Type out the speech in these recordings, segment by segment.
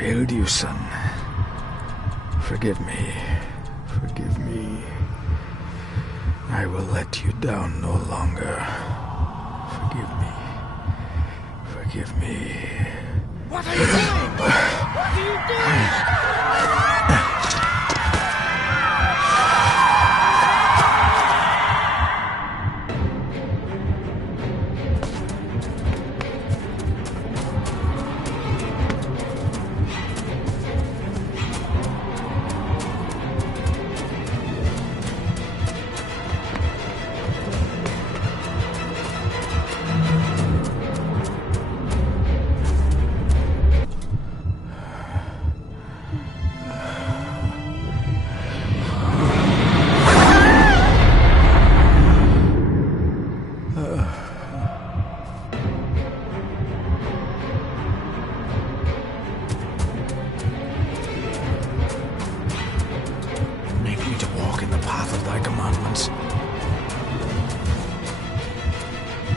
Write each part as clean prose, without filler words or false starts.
failed you, son. Forgive me. Forgive me. I will let you down no longer. Forgive me. Forgive me. What are you doing? What are you doing?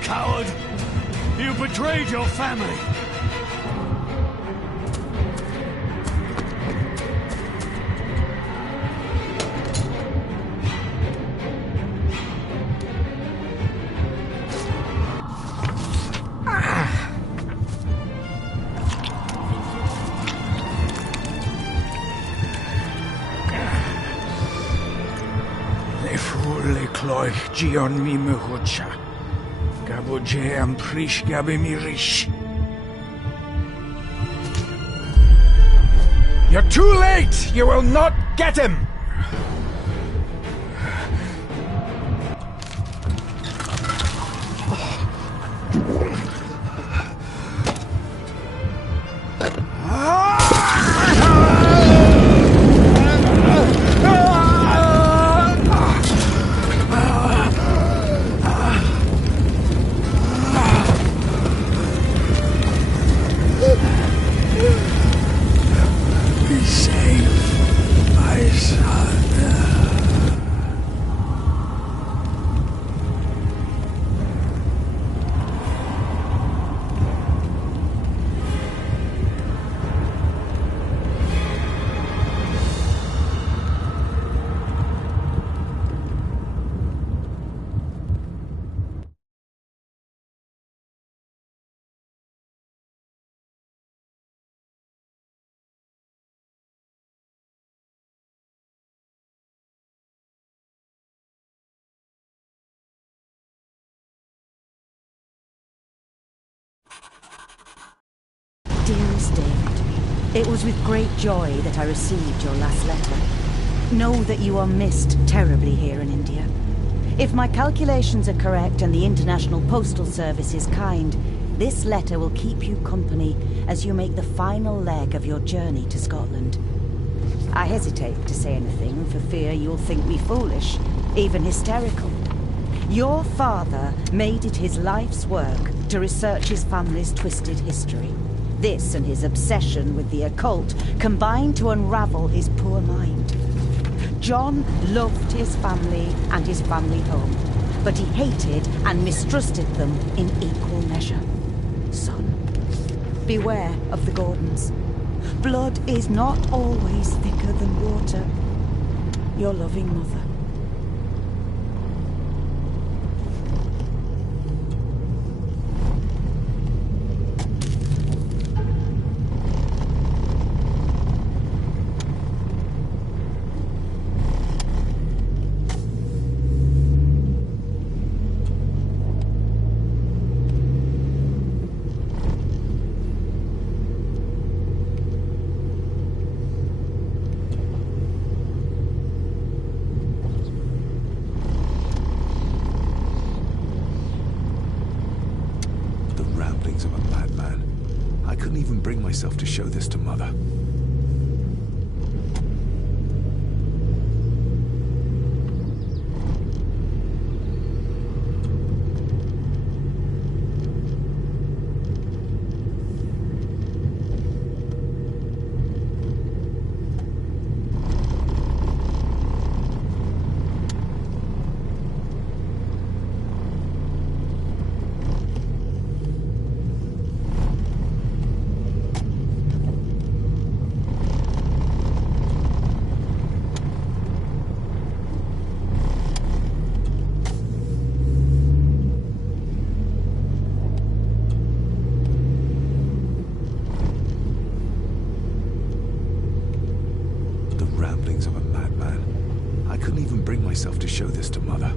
Coward! You betrayed your family! Le fule cloich gion mi mehucha. Gaboje am prish gabe mirish. You're too late! You will not get him! Dearest David, it was with great joy that I received your last letter. Know that you are missed terribly here in India. If my calculations are correct and the International Postal Service is kind, this letter will keep you company as you make the final leg of your journey to Scotland. I hesitate to say anything for fear you'll think me foolish, even hysterical. Your father made it his life's work to research his family's twisted history. This and his obsession with the occult combined to unravel his poor mind. John loved his family and his family home, but he hated and mistrusted them in equal measure. Son, beware of the Gordons. Blood is not always thicker than water. Your loving mother. Of a madman. I couldn't even bring myself to show this to Mother. myself to show this to Mother.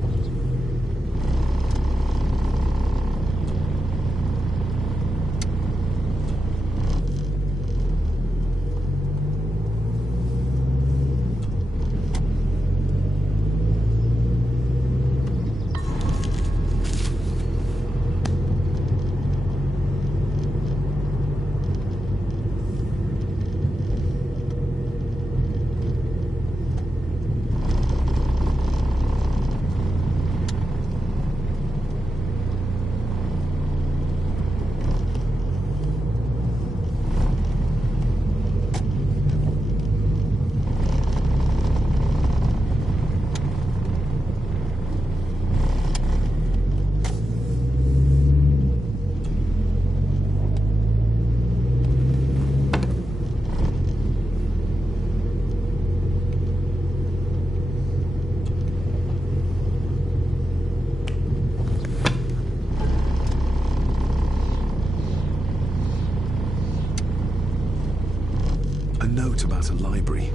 A note about a library,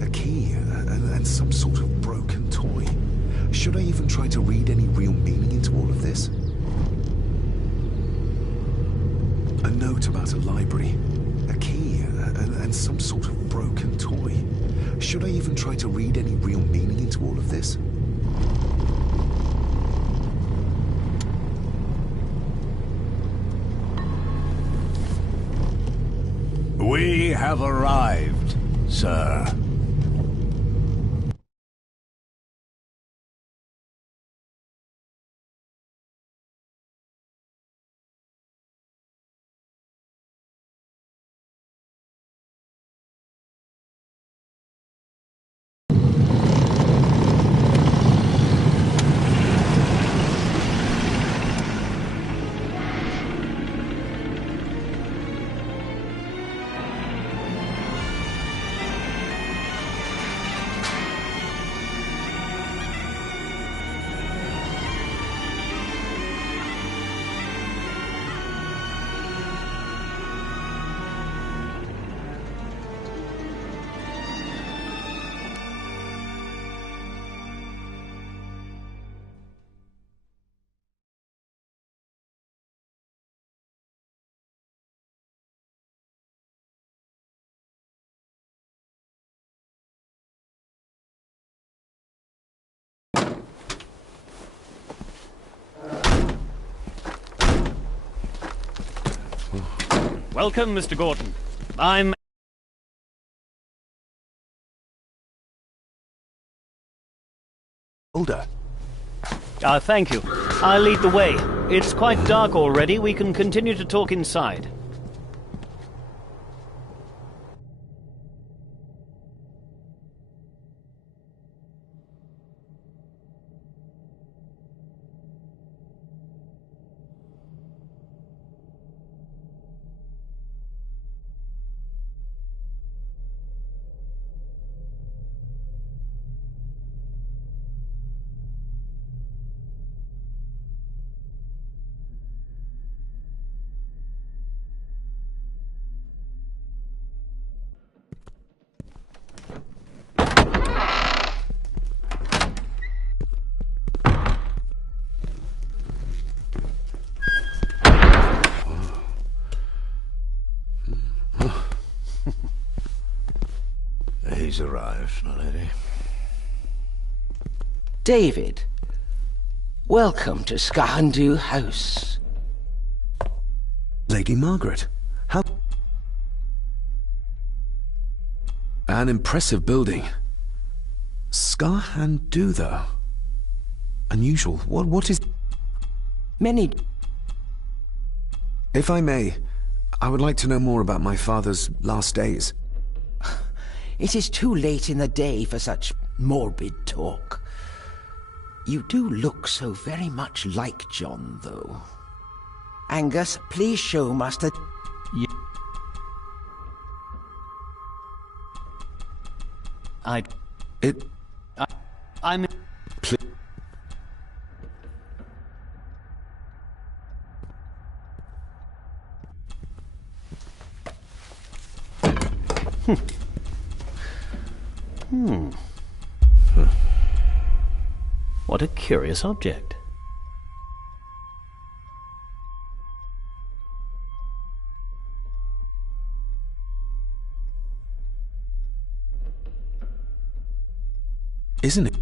a key, and some sort of broken toy. Should I even try to read any real meaning into all of this? A note about a library, a key, and some sort of broken toy. Should I even try to read any real meaning into all of this? We have arrived, sir. Welcome, Mr. Gordon. I'm... Older. Thank you. I'll lead the way. It's quite dark already. We can continue to talk inside. He's arrived, my lady. David, welcome to Skahandu House. Lady Margaret, how... An impressive building. Skahandu, though. Unusual. What is... Many... If I may, I would like to know more about my father's last days. It is too late in the day for such morbid talk. You do look so very much like John, though. Angus, please show Master... I'm... What a curious object. Isn't it?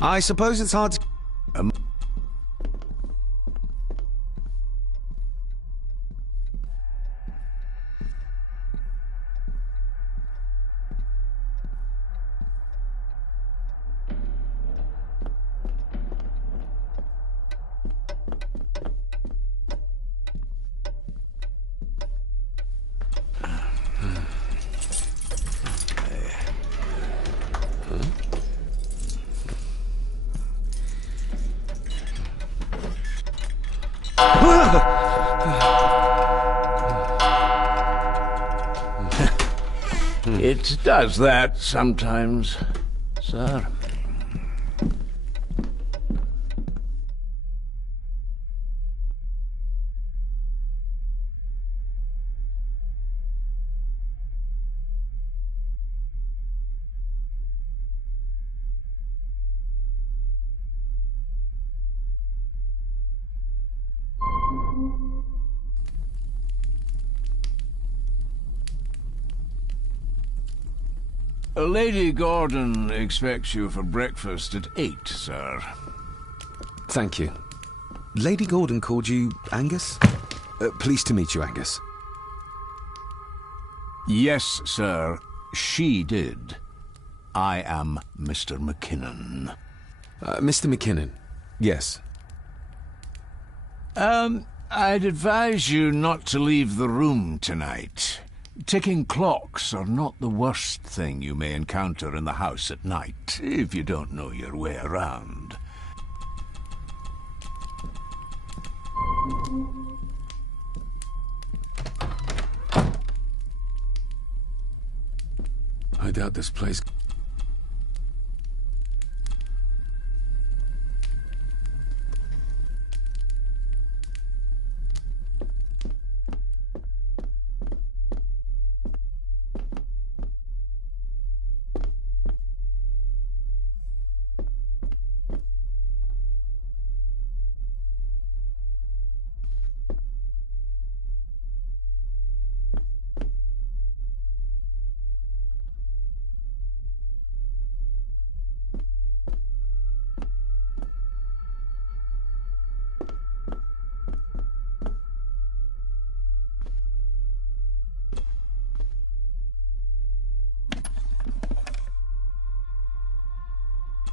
I suppose it's hard to... It does that sometimes, sir. Lady Gordon expects you for breakfast at 8, sir. Thank you. Lady Gordon called you Angus? Pleased to meet you, Angus. Yes, sir, she did. I am Mr. McKinnon. Mr. McKinnon, yes. I'd advise you not to leave the room tonight. Ticking clocks are not the worst thing you may encounter in the house at night, if you don't know your way around. I doubt this place...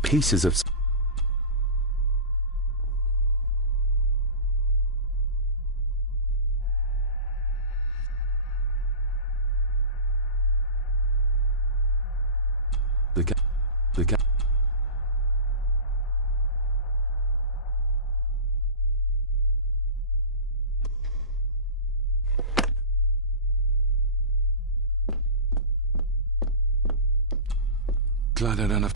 Pieces of... The ca... Glad I don't have...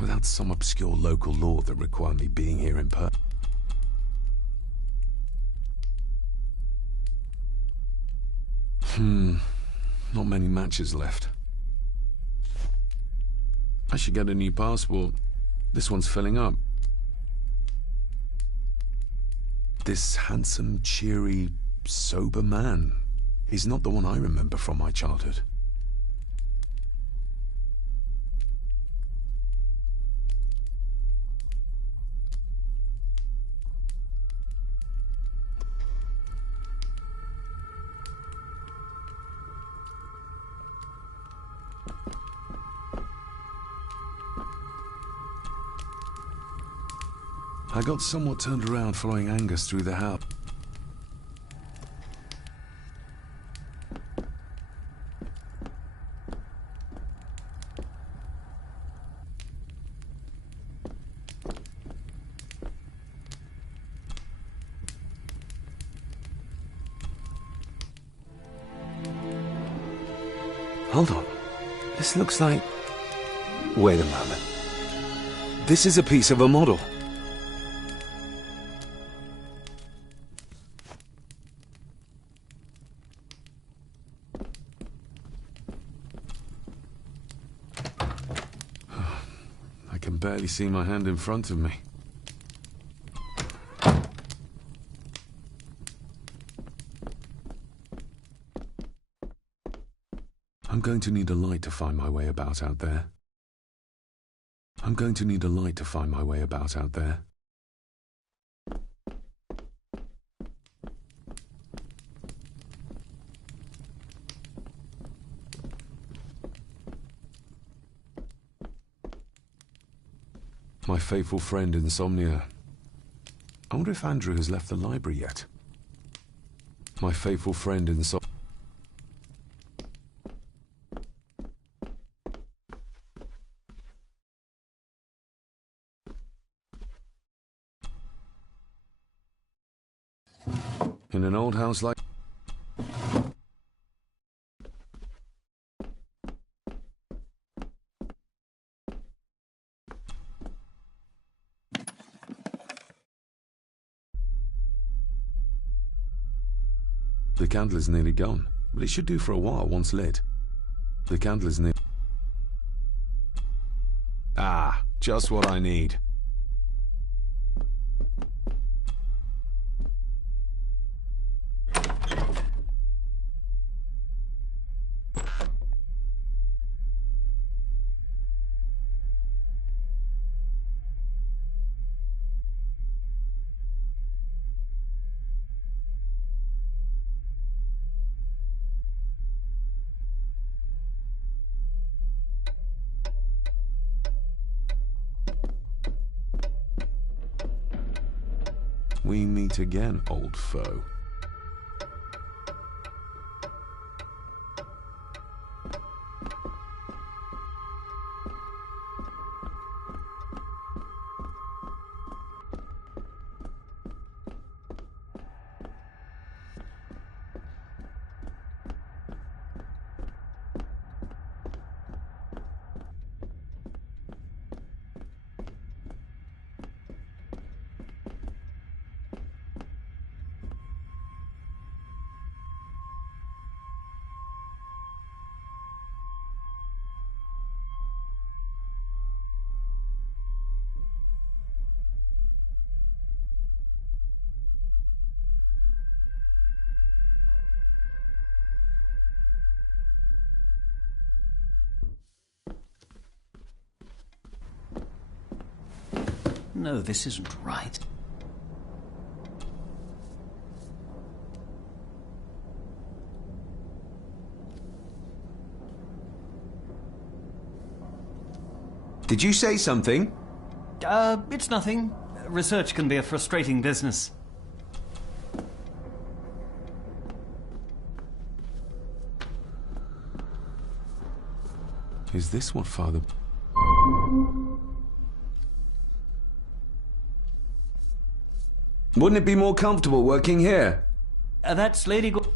Without some obscure local law that required me being here in person. Not many matches left. I should get a new passport. This one's filling up. This handsome, cheery, sober man. He's not the one I remember from my childhood. I got somewhat turned around following Angus through the house. Hold on. This looks like... Wait a moment. This is a piece of a model. I can barely see my hand in front of me. I'm going to need a light to find my way about out there. I'm going to need a light to find my way about out there. My faithful friend Insomnia. I wonder if Andrew has left the library yet. My faithful friend Insomnia. In an old house like... The candle is nearly gone, but it should do for a while once lit. The candle is near... Ah, just what I need. We meet again, old foe. No, this isn't right. Did you say something? It's nothing. Research can be a frustrating business. Is this what Father... Wouldn't it be more comfortable working here? That's Lady Go...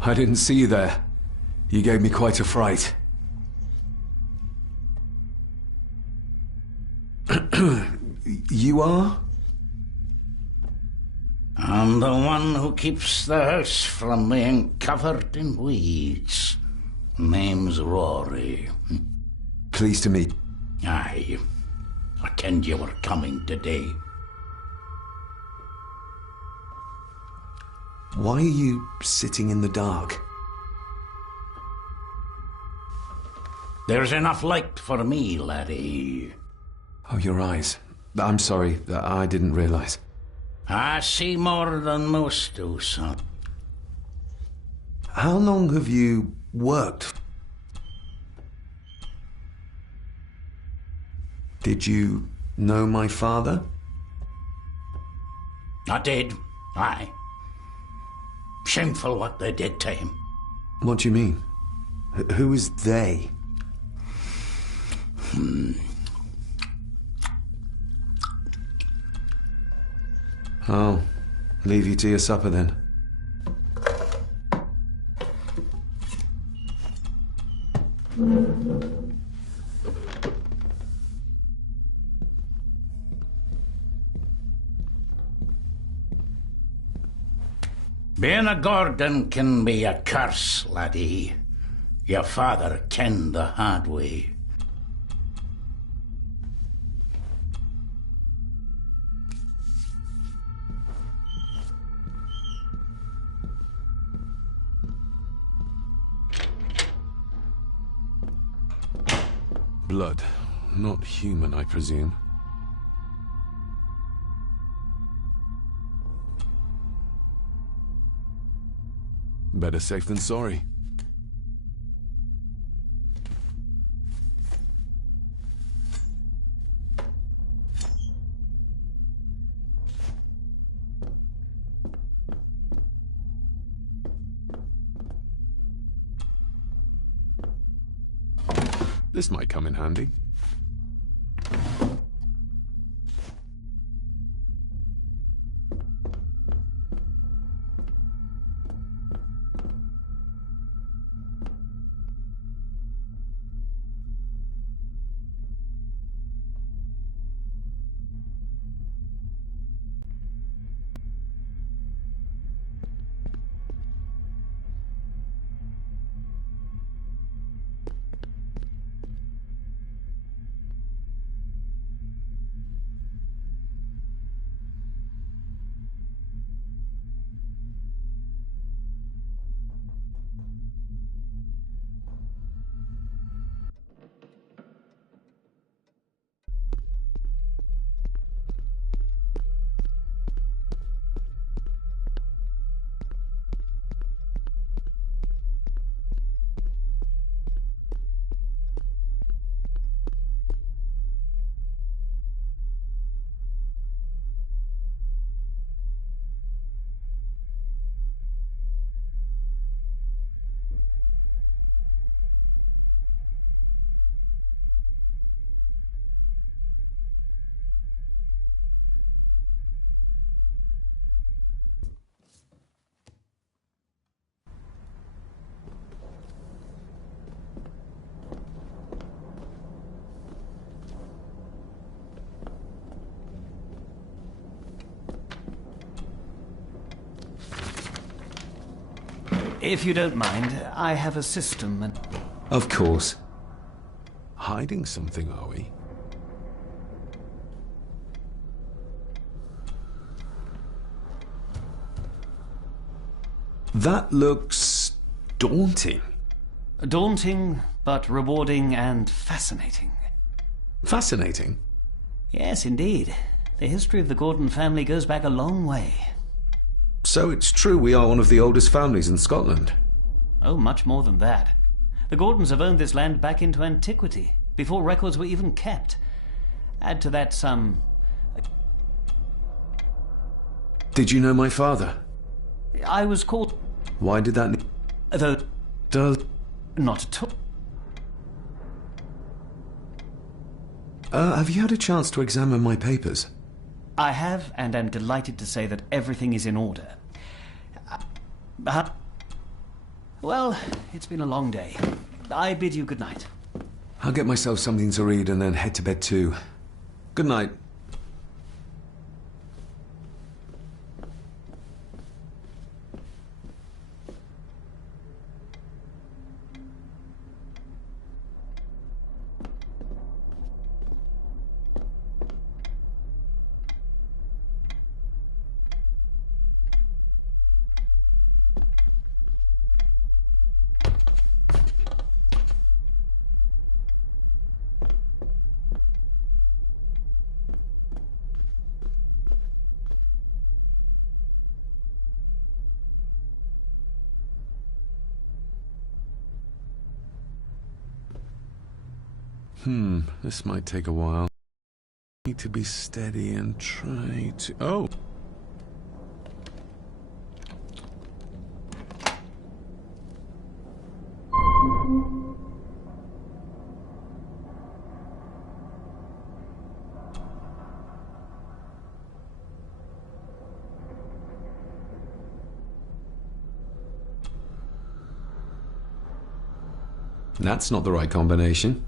I didn't see you there. You gave me quite a fright. You are? I'm the one who keeps the house from being covered in weeds. Name's Rory. Pleased to meet. Aye. I kenned you were coming today. Why are you sitting in the dark? There's enough light for me, laddie. Oh, your eyes. I'm sorry, I didn't realize. I see more than most do, son. How long have you worked? Did you know my father? I did, aye. Shameful what they did to him. What do you mean? Who is they? I'll leave you to your supper then. Being a Gordon can be a curse, laddie. Your father kenned the hard way. Blood. Not human, I presume. Better safe than sorry. This might come in handy. If you don't mind, I have a system and... Of course. Hiding something, are we? That looks daunting. Daunting, but rewarding and fascinating. Fascinating? Yes, indeed. The history of the Gordon family goes back a long way. So it's true we are one of the oldest families in Scotland? Oh, much more than that. The Gordons have owned this land back into antiquity, before records were even kept. Add to that some... Did you know my father? I was called... Why did that... Though... Does... Not at all. Have you had a chance to examine my papers? I have, and am delighted to say that everything is in order. Well, it's been a long day. I bid you good night. I'll get myself something to read and then head to bed too. Good night. This might take a while. Need to be steady and try to... Oh! That's not the right combination.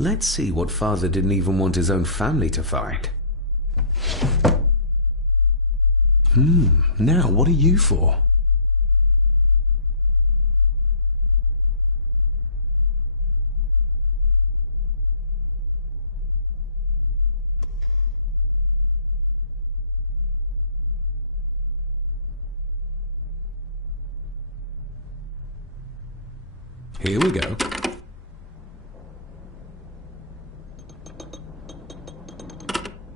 Let's see what father didn't even want his own family to find. Now what are you for? Here we go.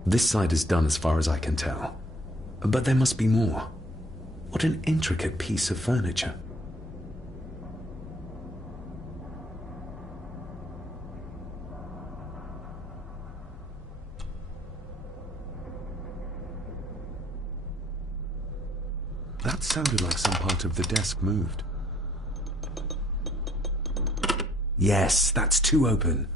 This side is done as far as I can tell. But there must be more. What an intricate piece of furniture. That sounded like some part of the desk moved. Yes, that's too open.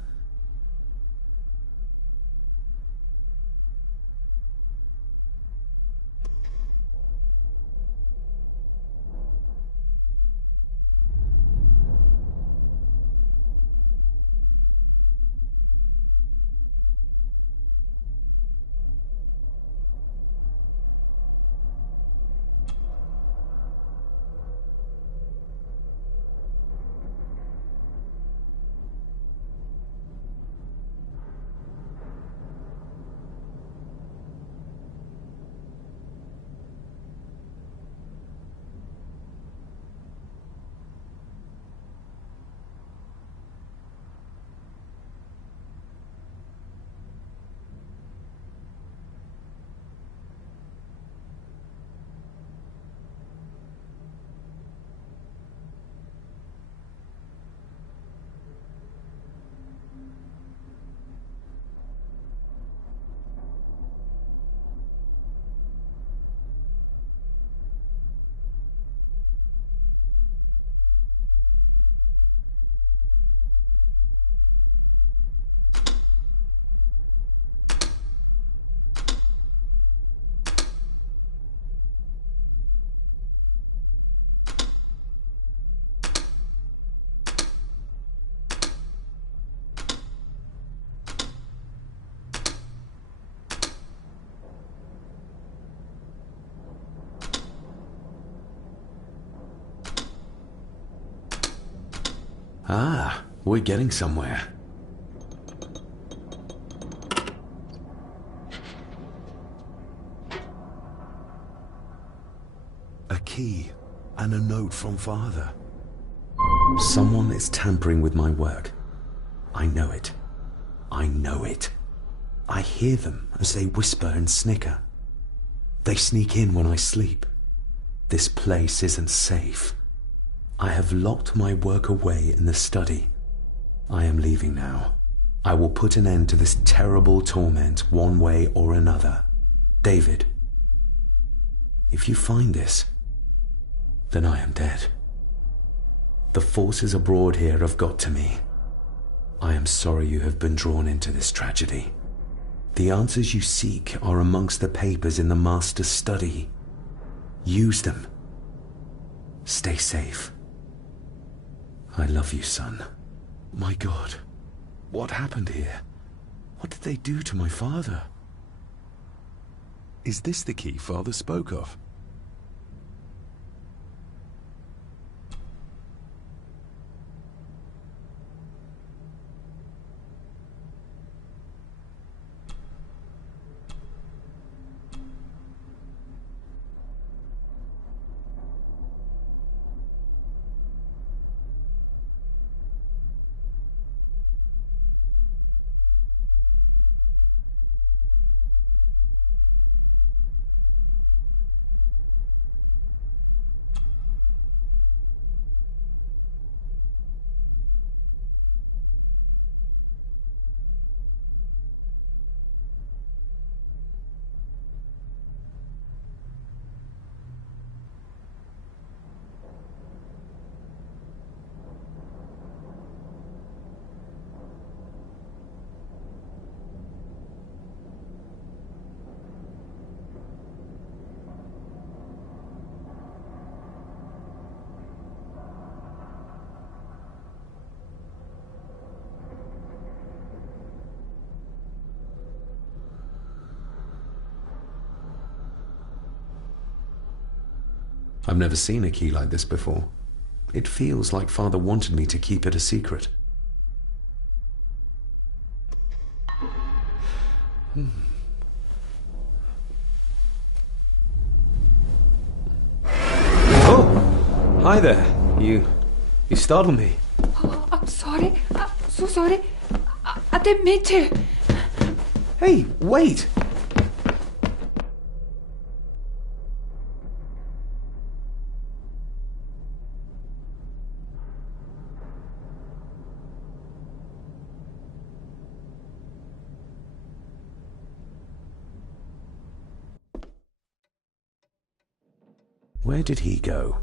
Ah, we're getting somewhere. A key and a note from Father. Someone is tampering with my work. I know it. I know it. I hear them as they whisper and snicker. They sneak in when I sleep. This place isn't safe. I have locked my work away in the study. I am leaving now. I will put an end to this terrible torment one way or another. David, if you find this, then I am dead. The forces abroad here have got to me. I am sorry you have been drawn into this tragedy. The answers you seek are amongst the papers in the Master's study. Use them. Stay safe. I love you, son. My God, what happened here? What did they do to my father? Is this the key Father spoke of? I've never seen a key like this before. It feels like Father wanted me to keep it a secret. Oh! Hi there. You startled me. Oh, I'm sorry. I'm so sorry. I didn't mean to. Hey, wait! Where did he go?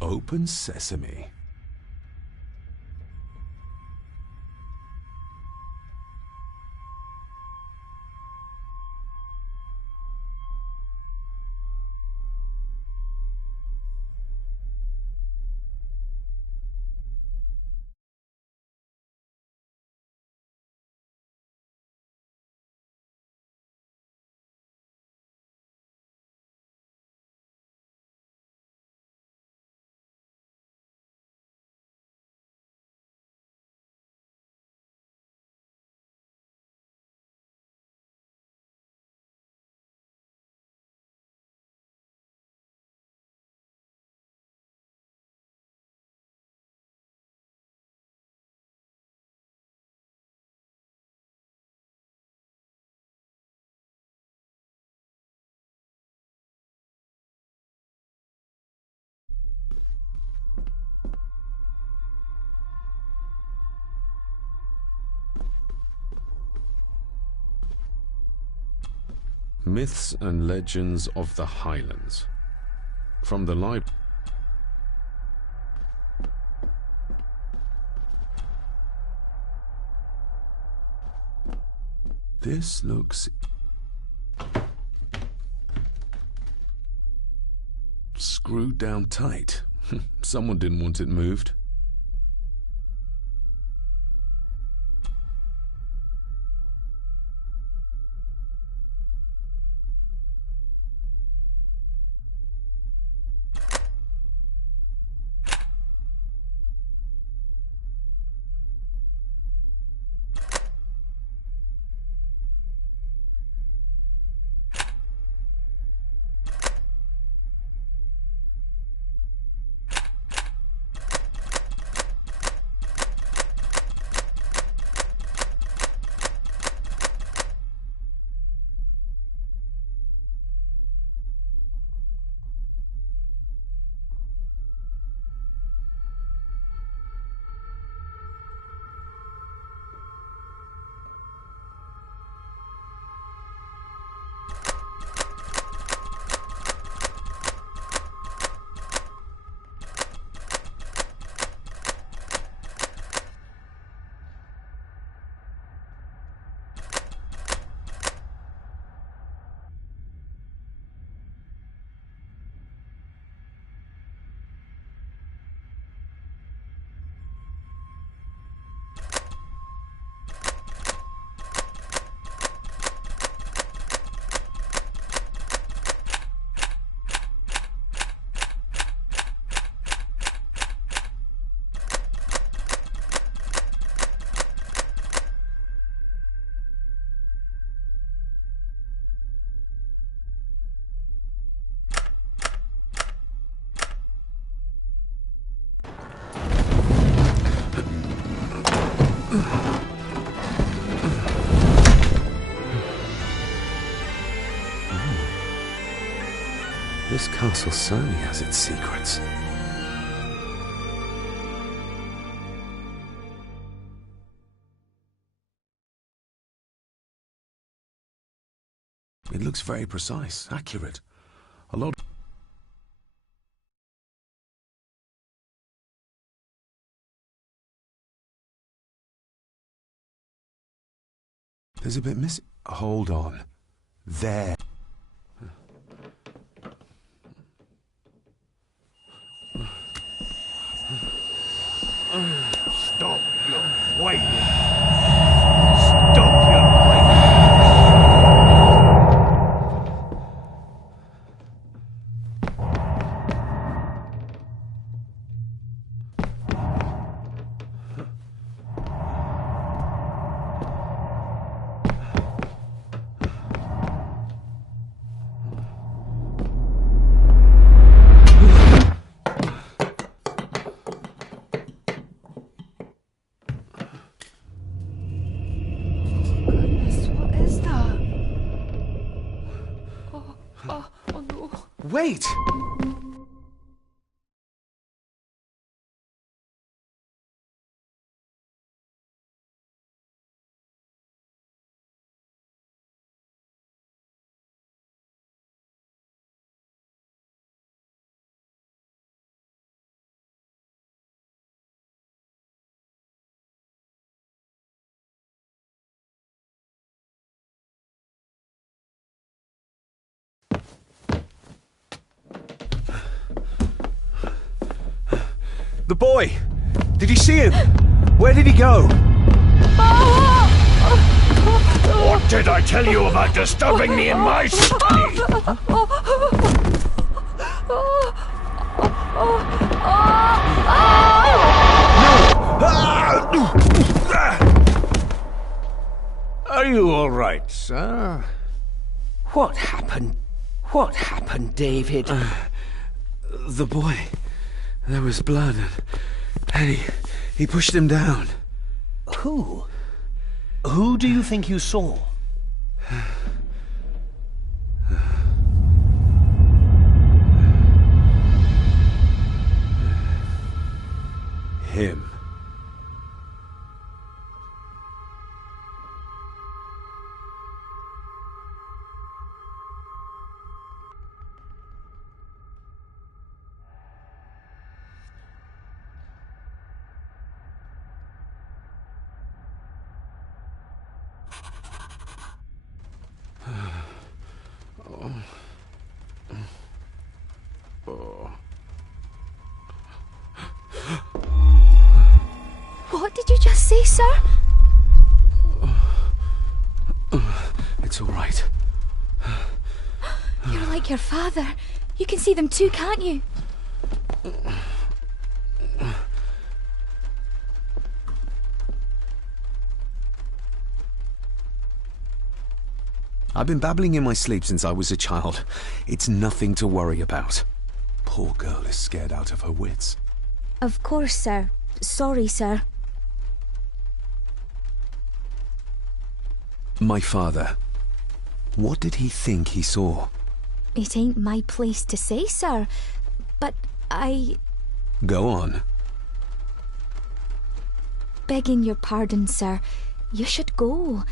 Open sesame. Myths and Legends of the Highlands. From the library. This looks screwed down tight. Someone didn't want it moved. This castle certainly has its secrets. It looks very precise, accurate. A lot. There's a bit missing. Hold on. There. Stop your whining! Stop your whining! Wait! The boy! Did you see him? Where did he go? What did I tell you about disturbing me in my study? Are you all right, sir? What happened? What happened, David? The boy. There was blood, and he pushed him down. Who? Who do you think you saw? Him. say, sir? It's all right. You're like your father. You can see them too, can't you? I've been babbling in my sleep since I was a child. It's nothing to worry about. Poor girl is scared out of her wits. Of course, sir. Sorry, sir. My father. What did he think he saw? It ain't my place to say, sir. But Go on. begging your pardon, sir, you should go.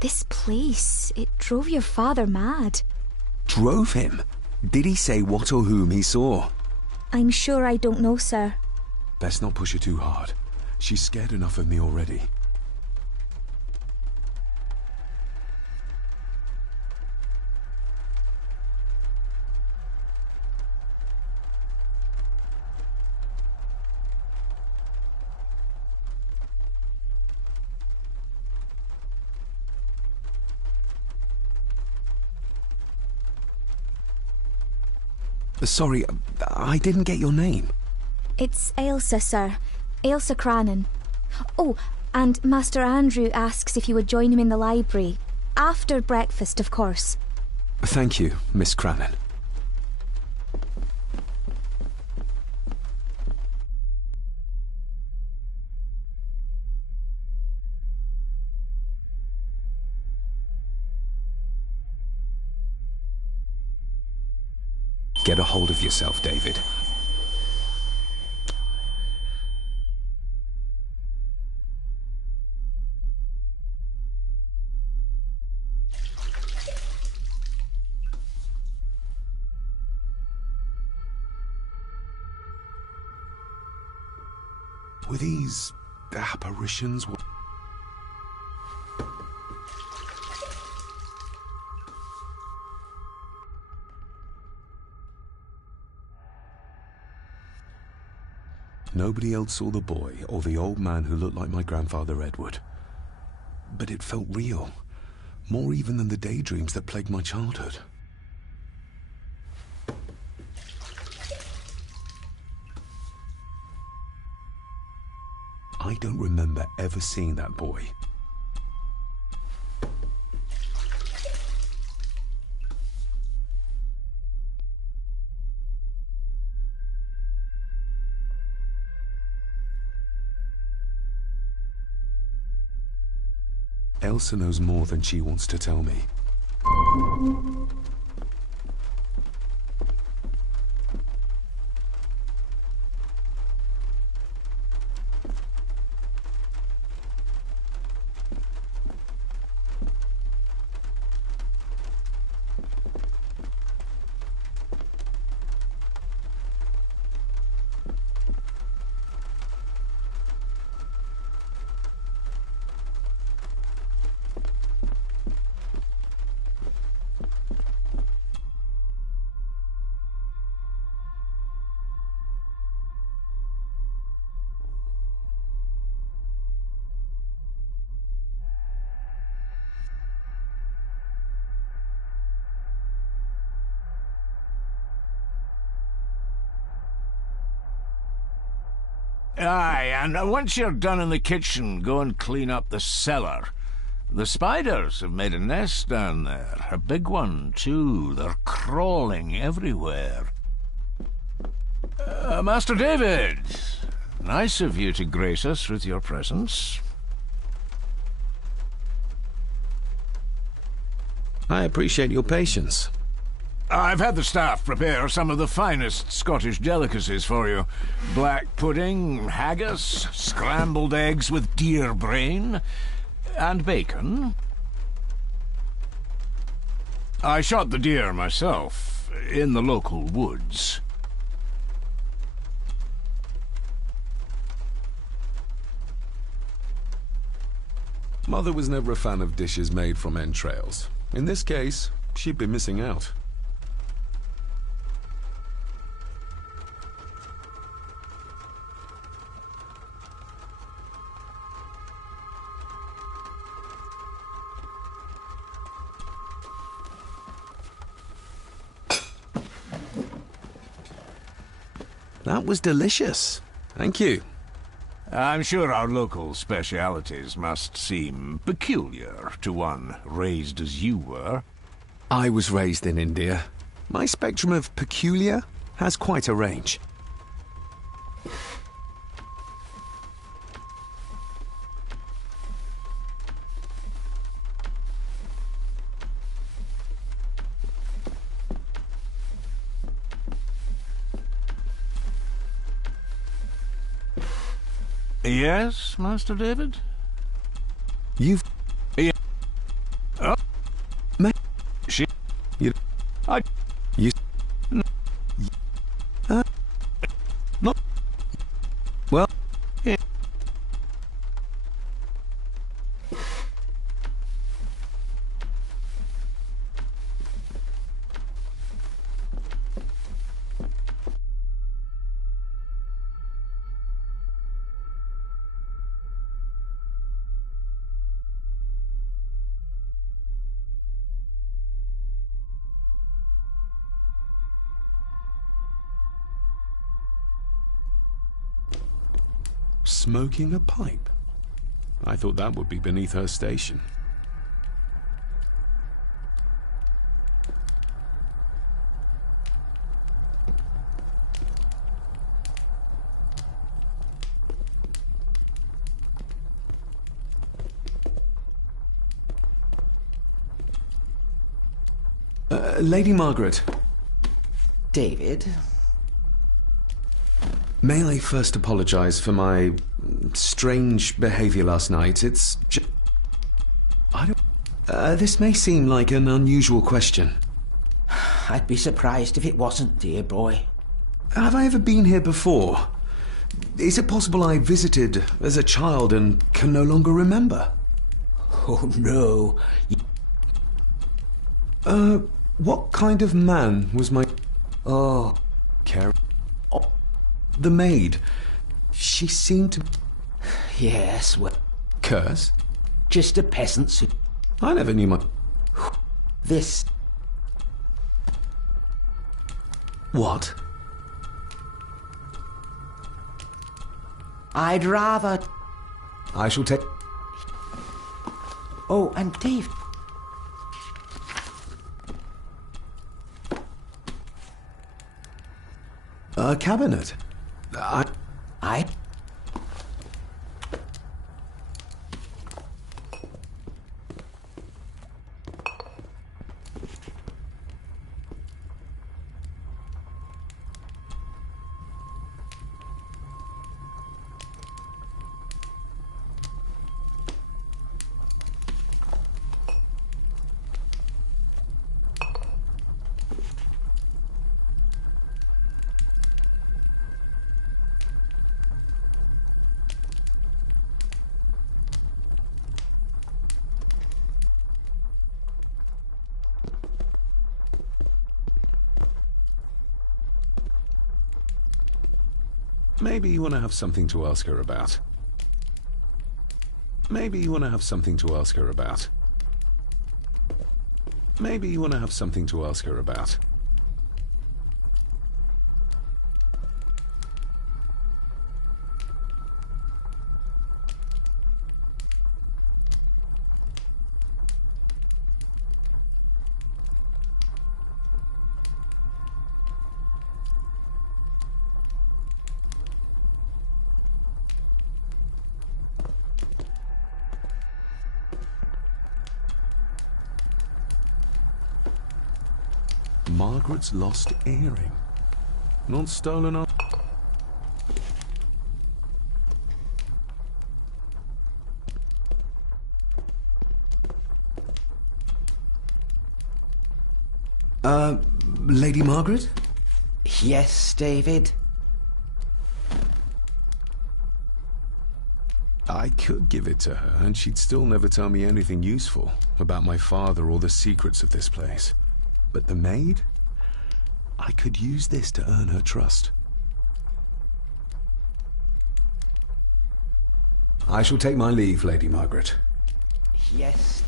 This place, it drove your father mad. Drove him? Did he say what or whom he saw? I'm sure I don't know, sir. Best not push her too hard. She's scared enough of me already. Sorry, I didn't get your name. It's Ailsa, sir. Ailsa Crannan. Oh, and Master Andrew asks if you would join him in the library. After breakfast, of course. Thank you, Miss Crannan. Get a hold of yourself, David. Were these apparitions? Nobody else saw the boy or the old man who looked like my grandfather Edward. But it felt real, more even than the daydreams that plagued my childhood. I don't remember ever seeing that boy. Elsa knows more than she wants to tell me. Aye, and once you're done in the kitchen, go and clean up the cellar. The spiders have made a nest down there. A big one, too. They're crawling everywhere. Master David, nice of you to grace us with your presence. I appreciate your patience. I've had the staff prepare some of the finest Scottish delicacies for you. Black pudding, haggis, scrambled eggs with deer brain, and bacon. I shot the deer myself, in the local woods. Mother was never a fan of dishes made from entrails. In this case, she'd be missing out. That was delicious. Thank you. I'm sure our local specialities must seem peculiar to one raised as you were. I was raised in India. My spectrum of peculiar has quite a range. Yes, Master David? You've... Yeah. Oh. She... You... I... You... Not... Well... Yeah. Smoking a pipe? I thought that would be beneath her station. Lady Margaret. David? May I first apologize for my strange behavior last night? It's I don't... this may seem like an unusual question. I'd be surprised if it wasn't, dear boy. Have I ever been here before? Is it possible I visited as a child and can no longer remember? Oh, no. What kind of man was my... Oh. Care... Oh, the maid. She seemed to... Yes, well... Curse? Just a peasant who... I never knew my... This... What? I'd rather... I shall take... Oh, and Dave... A cabinet. I... Maybe you want to have something to ask her about. Maybe you want to have something to ask her about. Maybe you want to have something to ask her about. Margaret's lost earring. Not stolen on... Lady Margaret? Yes, David? I could give it to her, and she'd still never tell me anything useful about my father or the secrets of this place. But the maid? I could use this to earn her trust. I shall take my leave, Lady Margaret. Yes.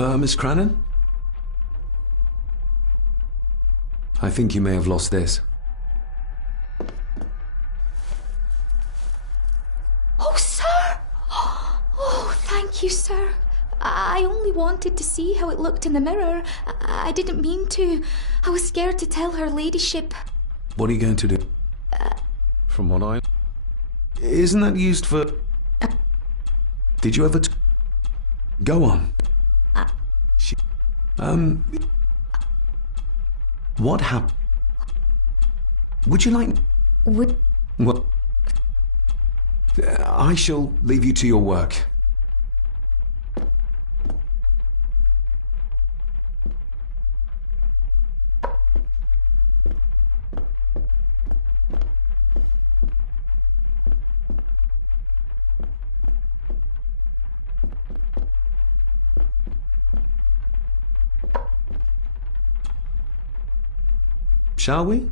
Miss Cranon? I think you may have lost this. Oh, sir! Oh, thank you, sir. I only wanted to see how it looked in the mirror. I didn't mean to. I was scared to tell her ladyship. What are you going to do? From what I... Isn't that used for... Did you ever... Go on. What happened? Would you like... Would... Well... I shall leave you to your work. Shall we?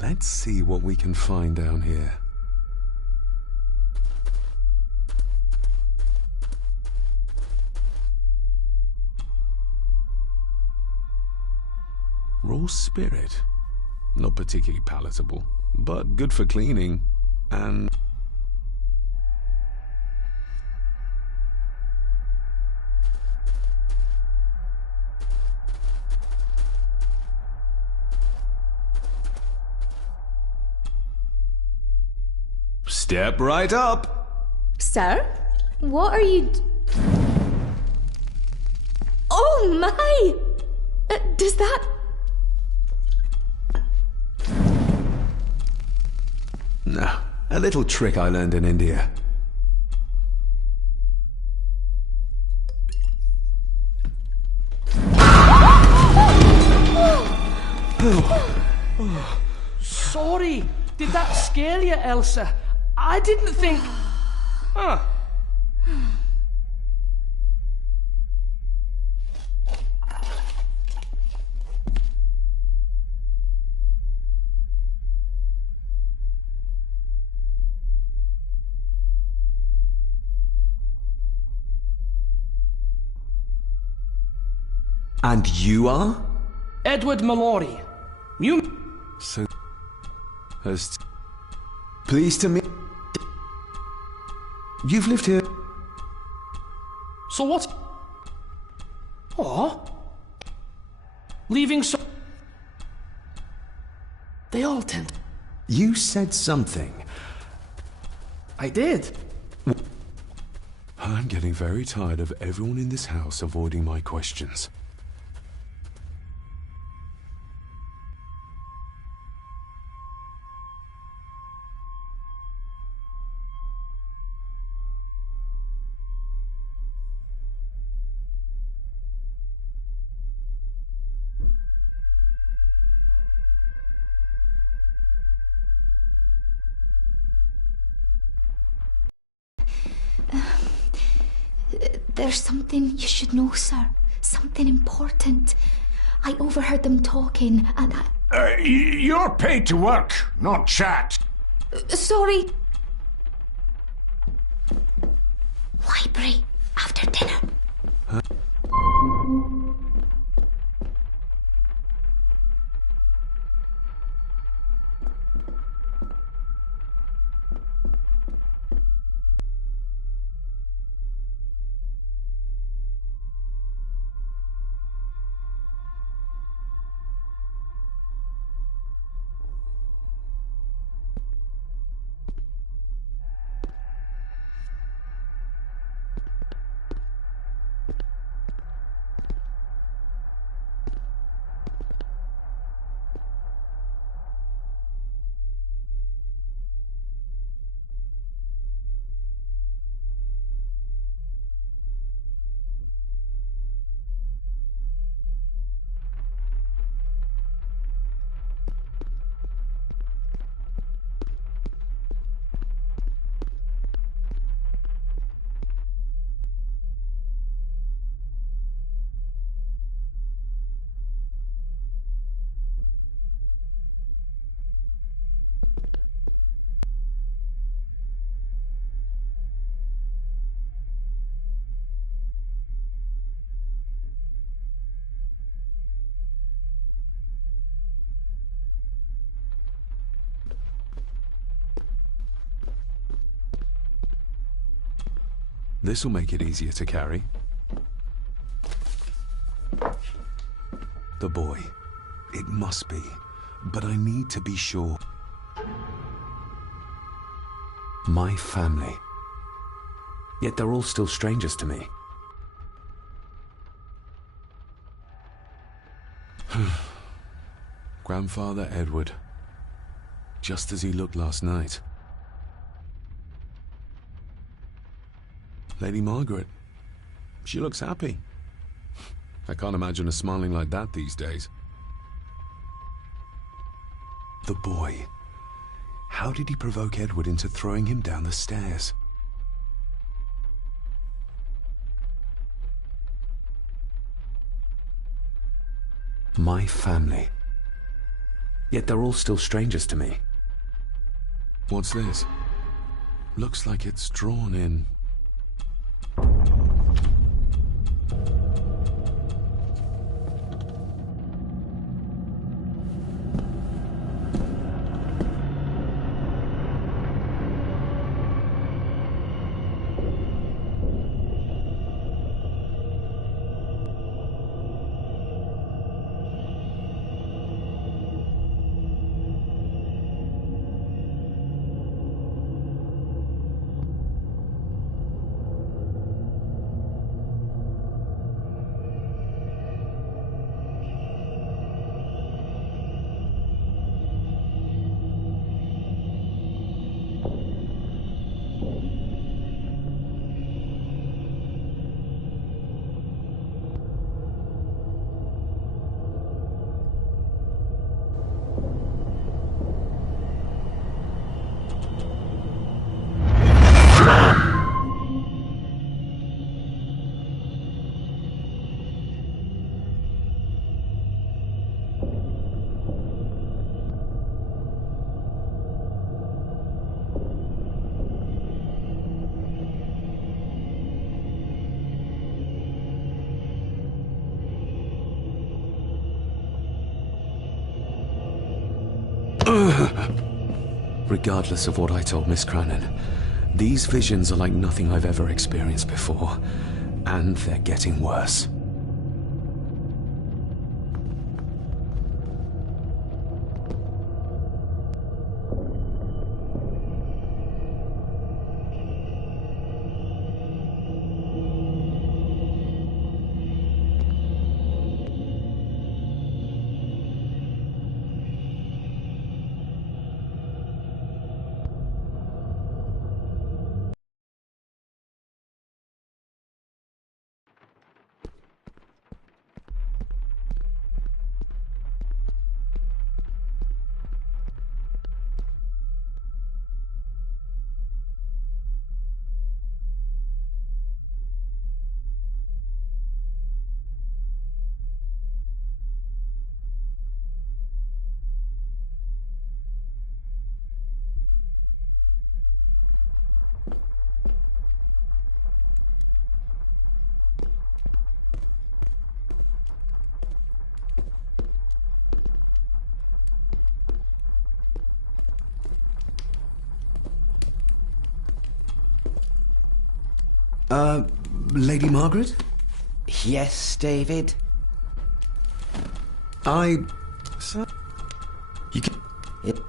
Let's see what we can find down here. Raw spirit. Not particularly palatable, but good for cleaning, and... Step right up! Sir? What are you... Oh my! Does that... No, a little trick I learned in India. Sorry, did that scare you, Elsa? I didn't think... Huh. And you are? Edward Mallory. You... So... Pleased to meet... You've lived here... So what? Aw. Leaving so... They all tend... You said something. I did. I'm getting very tired of everyone in this house avoiding my questions. There's something you should know, sir. Something important. I overheard them talking, and You're paid to work, not chat. Sorry. Library after dinner. This'll make it easier to carry. The boy. It must be. But I need to be sure. My family. Yet they're all still strangers to me. Grandfather Edward. Just as he looked last night. Lady Margaret. She looks happy. I can't imagine her smiling like that these days. The boy. How did he provoke Edward into throwing him down the stairs? My family. Yet they're all still strangers to me. What's this? Looks like it's drawn in. Regardless of what I told Miss Cranen, these visions are like nothing I've ever experienced before, and they're getting worse. Lady Margaret? Yes, David? Sir? You can... Yep.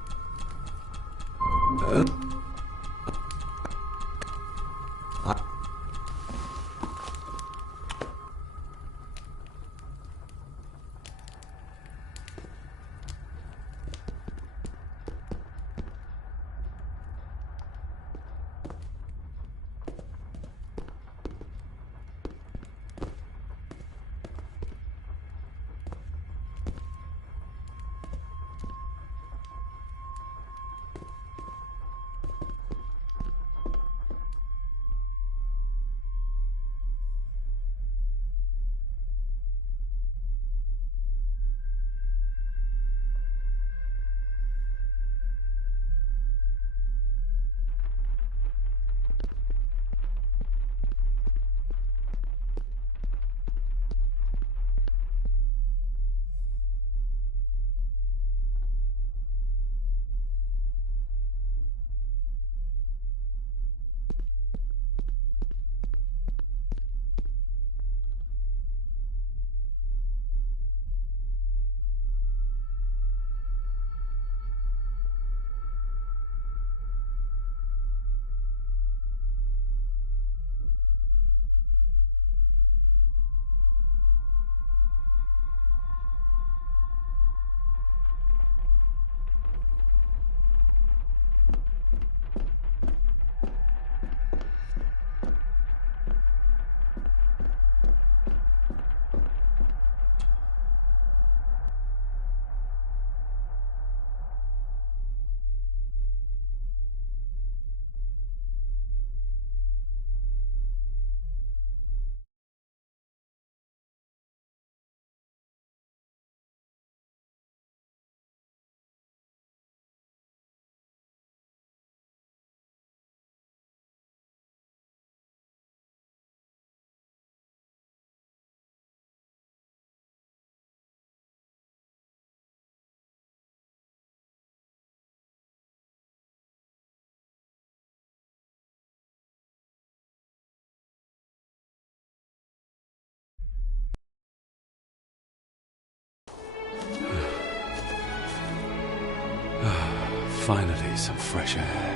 Finally, some fresh air.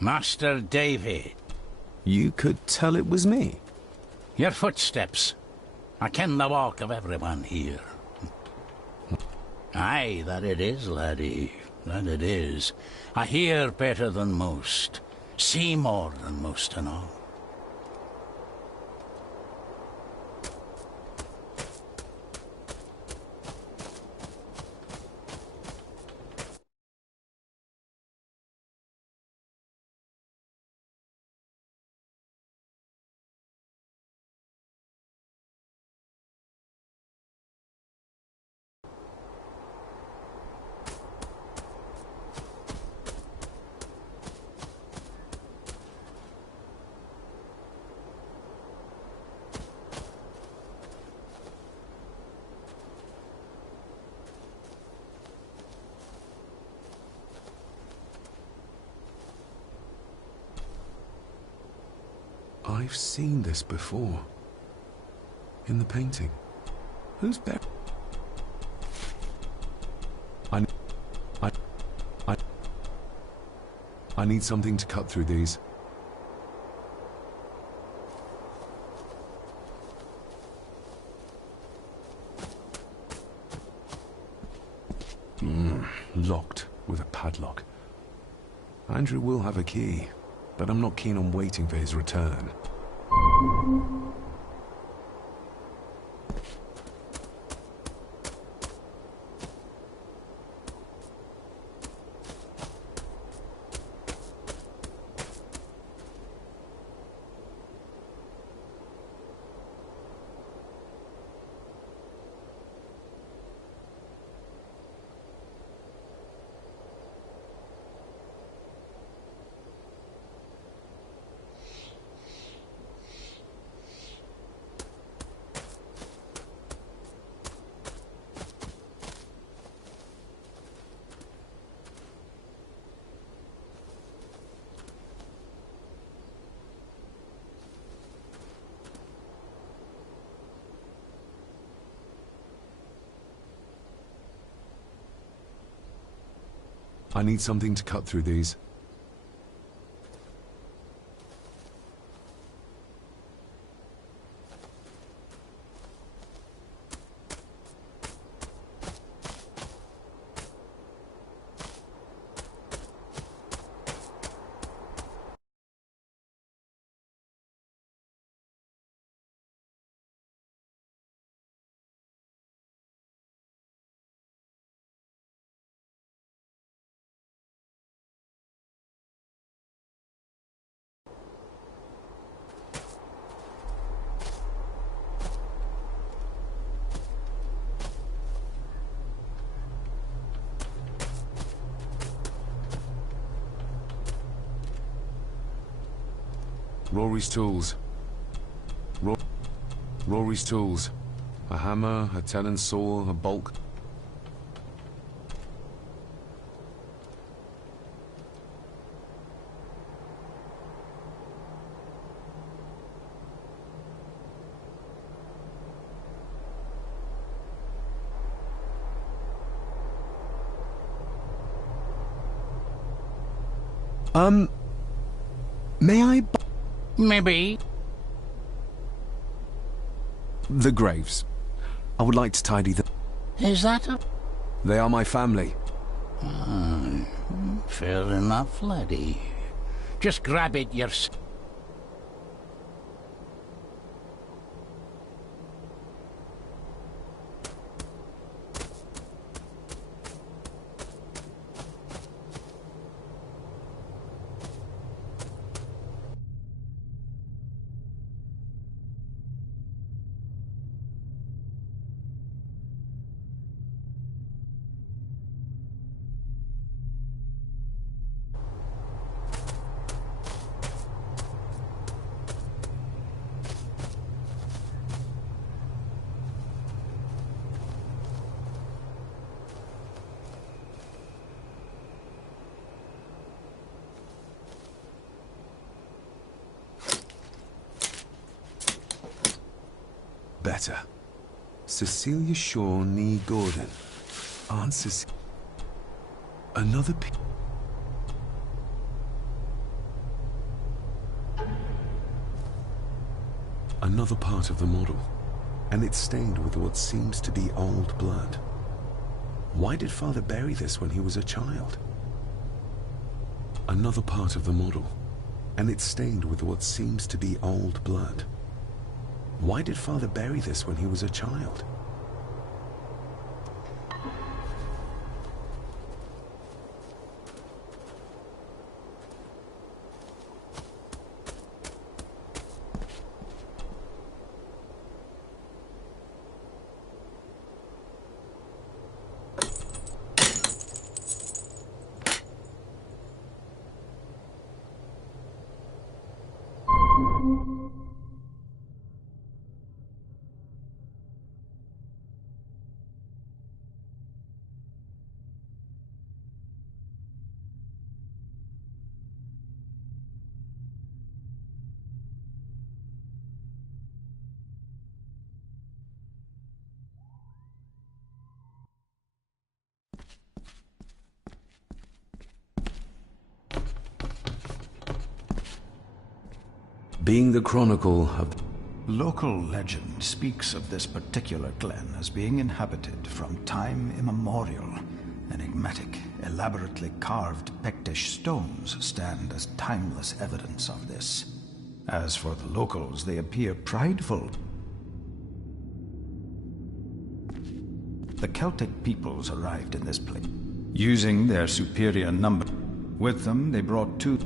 Master David. You could tell it was me. Your footsteps. I ken the walk of everyone here. Aye, that it is, laddie. That it is. I hear better than most. See more than most and all. I've seen this before. In the painting. Who's buried? I need something to cut through these. Locked with a padlock. Andrew will have a key, but I'm not keen on waiting for his return. I need something to cut through these. Rory's tools. Rory's tools. A hammer, a talon saw, a bulk. May I... Maybe. The graves. I would like to tidy them. Is that a... They are my family. Fair enough, laddie. Just grab it yourself. Better. Cecilia Shaw, Nee Gordon. Aunt Cecilia. Another Another part of the model, and it's stained with what seems to be old blood. Why did Father bury this when he was a child? Another part of the model, and it's stained with what seems to be old blood. Why did Father bury this when he was a child? Being the chronicle of... Local legend speaks of this particular glen as being inhabited from time immemorial. Enigmatic, elaborately carved Pictish stones stand as timeless evidence of this. As for the locals, they appear prideful. The Celtic peoples arrived in this place, using their superior number. With them, they brought two,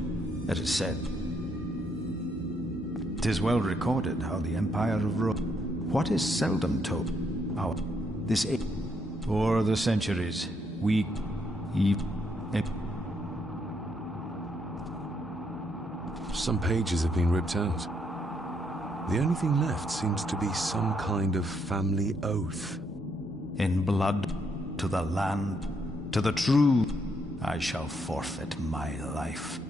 it is said. It is well recorded how the Empire of Rome, what is seldom told, how this age, for the centuries, Some pages have been ripped out. The only thing left seems to be some kind of family oath. In blood, to the land, to the true, I shall forfeit my life.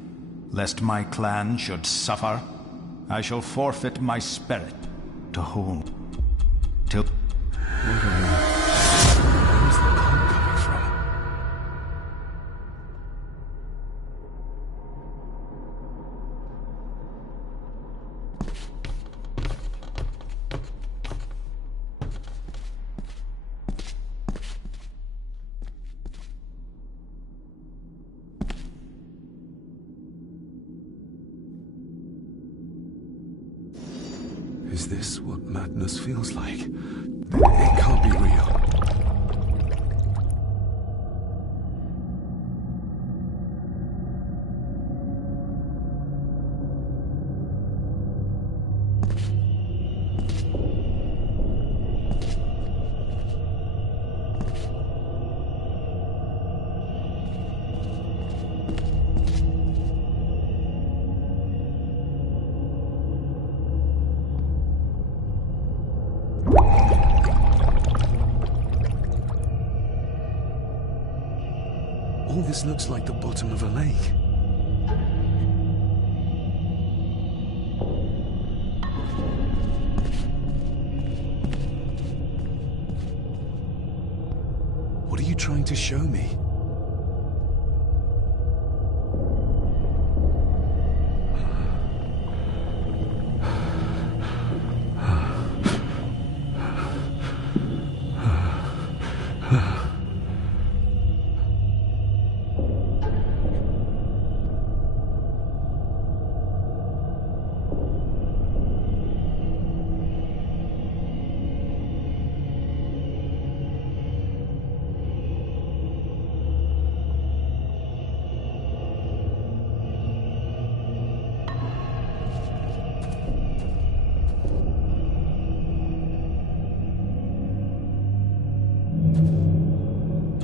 Lest my clan should suffer, I shall forfeit my spirit to hold till... Where is the pump coming from? Is this what madness feels like? It can't be real. All this looks like the bottom of a lake. What are you trying to show me?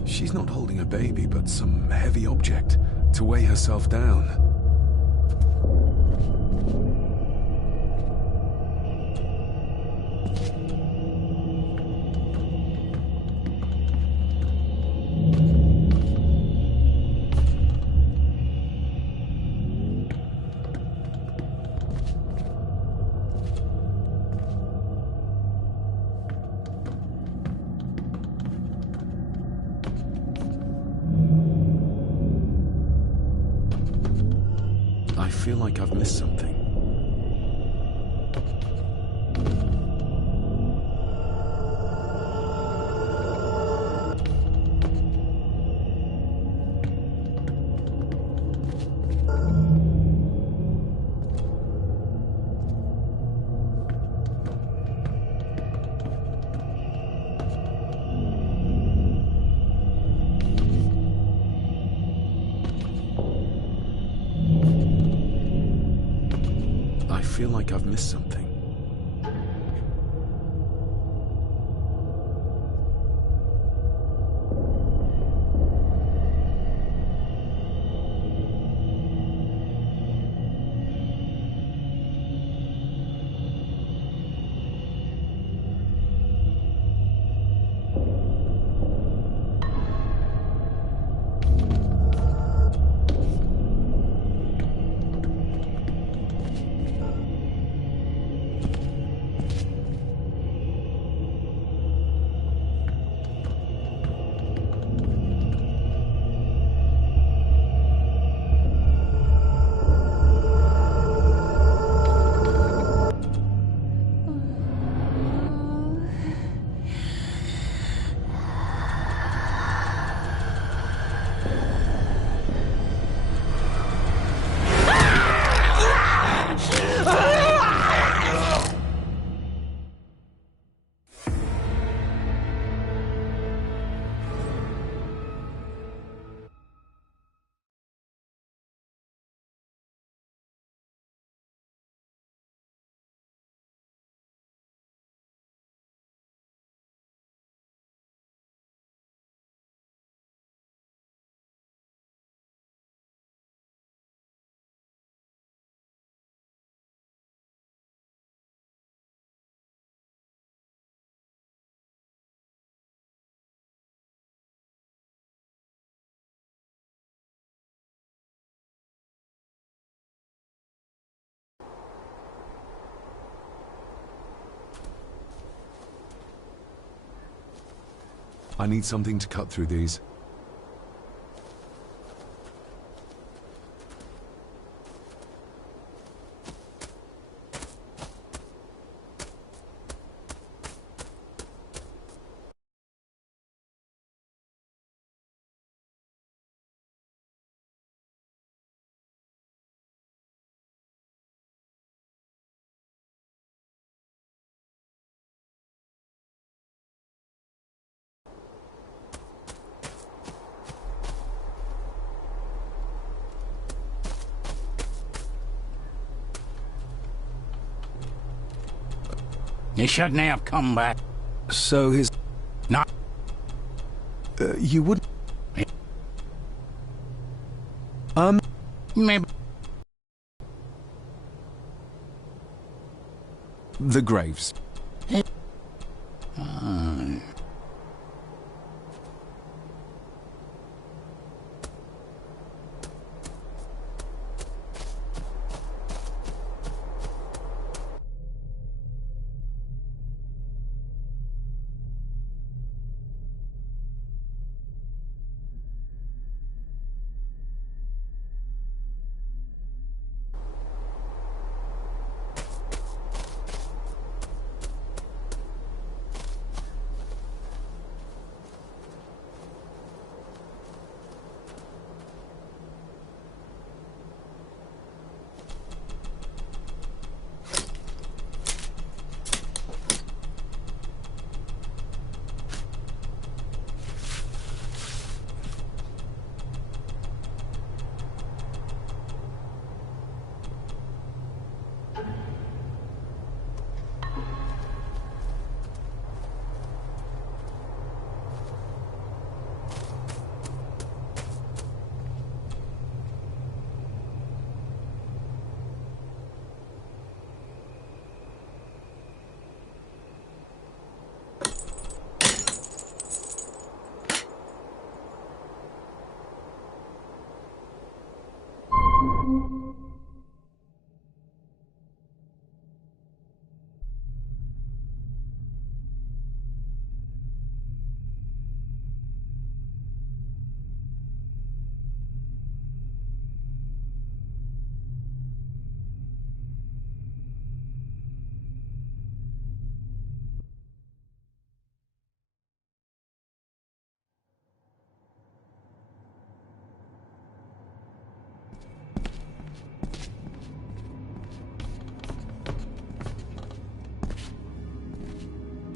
She's not holding a baby, but some heavy object to weigh herself down. I feel like I've missed something. I feel like I've missed something. I need something to cut through these. You shouldn't have come back. So his... Not... you wouldn't... Maybe... The graves.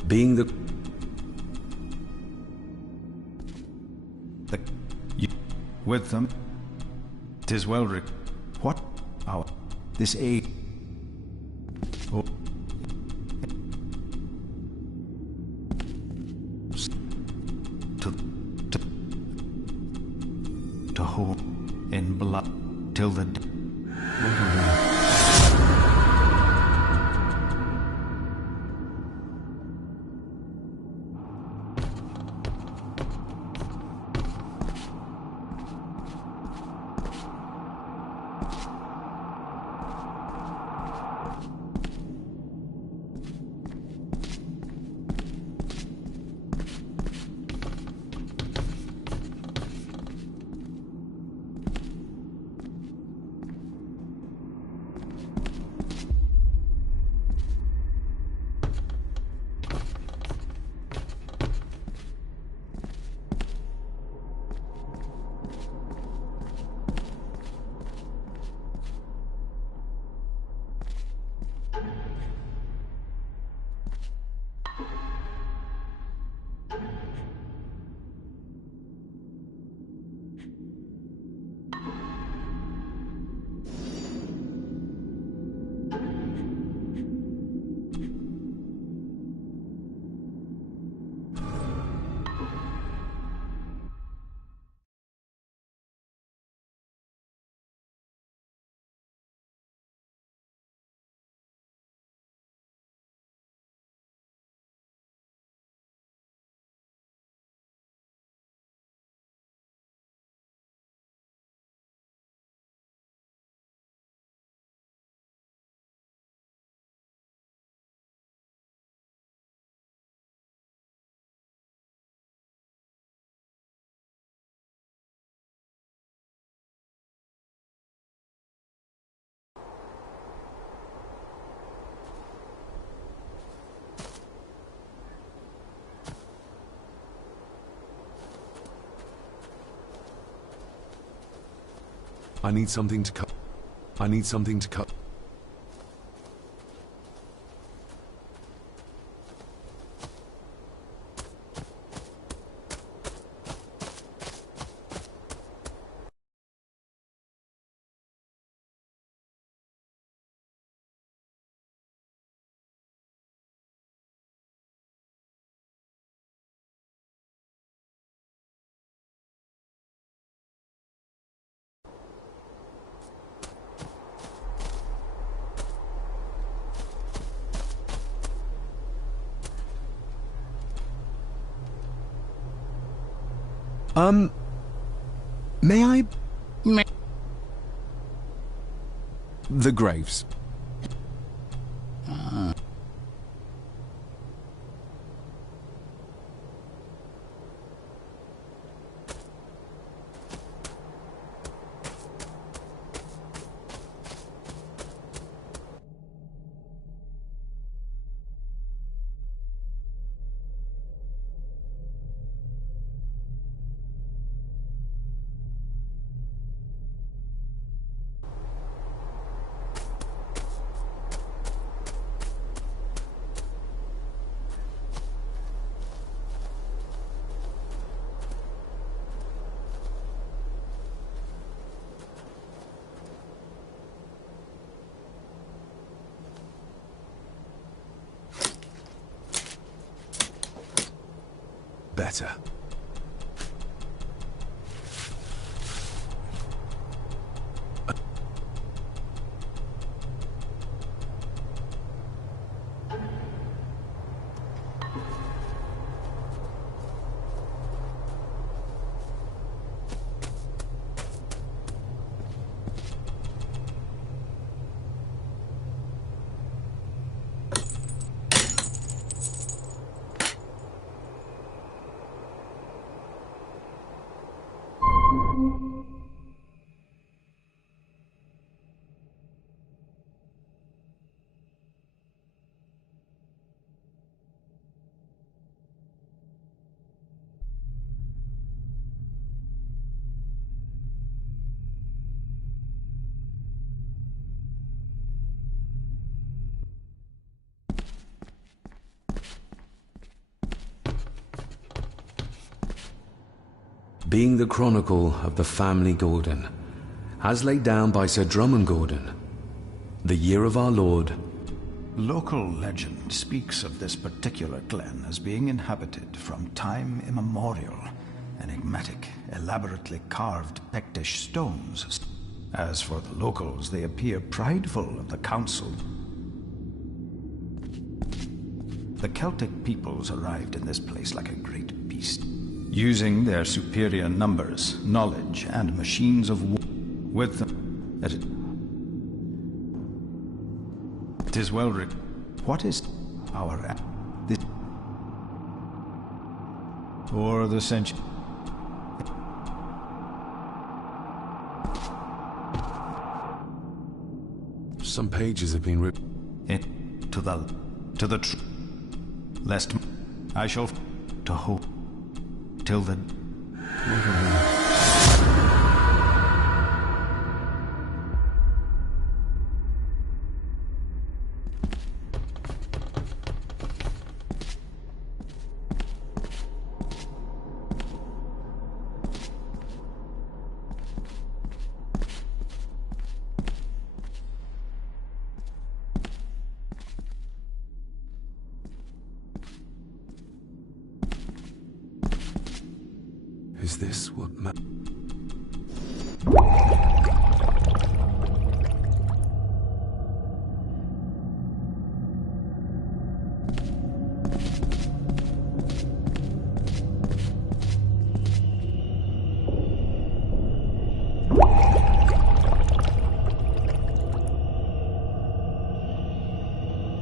Being the... You, with them, 'tis well what? Our... This aid... Oh. To hold in blood till the... I need something to cut. I need something to cut. May I? May The graves. Better. Being the chronicle of the family Gordon, as laid down by Sir Drummond Gordon, the year of our Lord. Local legend speaks of this particular glen as being inhabited from time immemorial. Enigmatic, elaborately carved Pictish stones. As for the locals, they appear prideful of the council. The Celtic peoples arrived in this place like a great beast, using their superior numbers, knowledge, and machines of war with them. That it is well written. What is our this or the century? Some pages have been written. To the truth. Lest I shall to hope till the. Is this what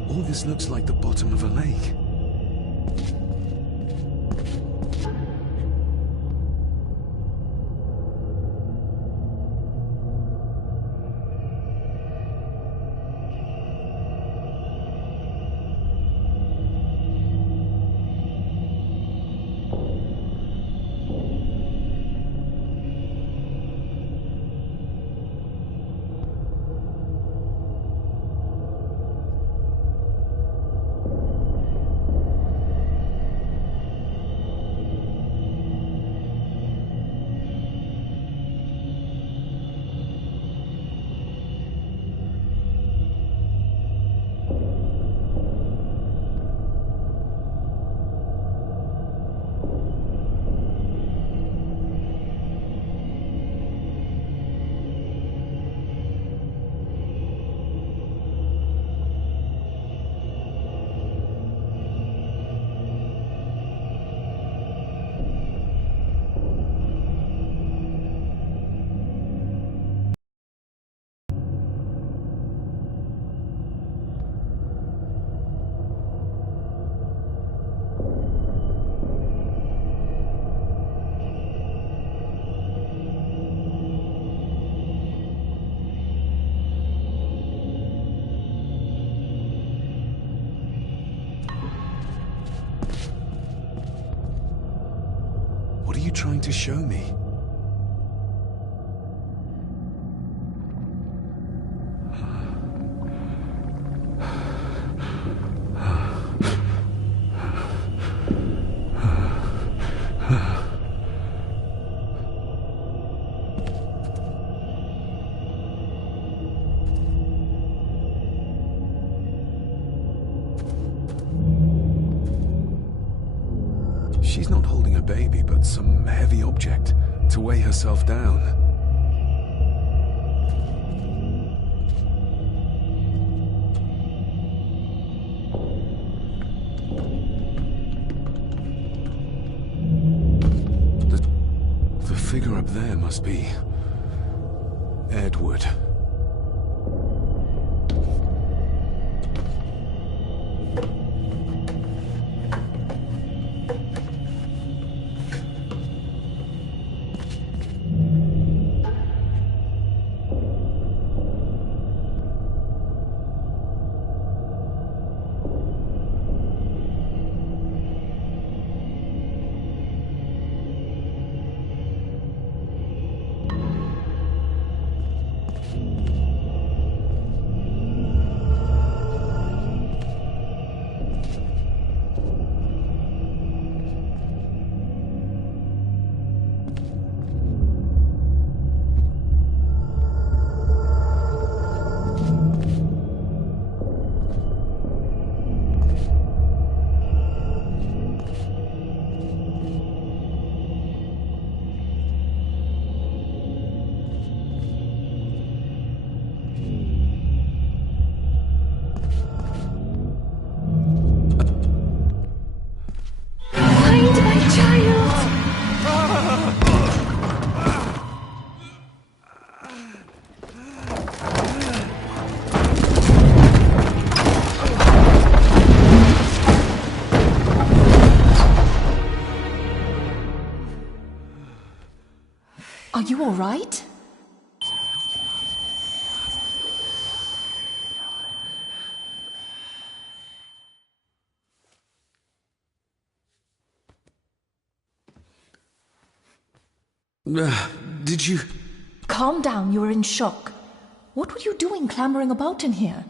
all this looks like the bottom of a lake. What are you trying to show me? She's not holding a baby, but some heavy object to weigh herself down. The figure up there must be Edward. Are you all right? Did you... Calm down, you were in shock. What were you doing clambering about in here?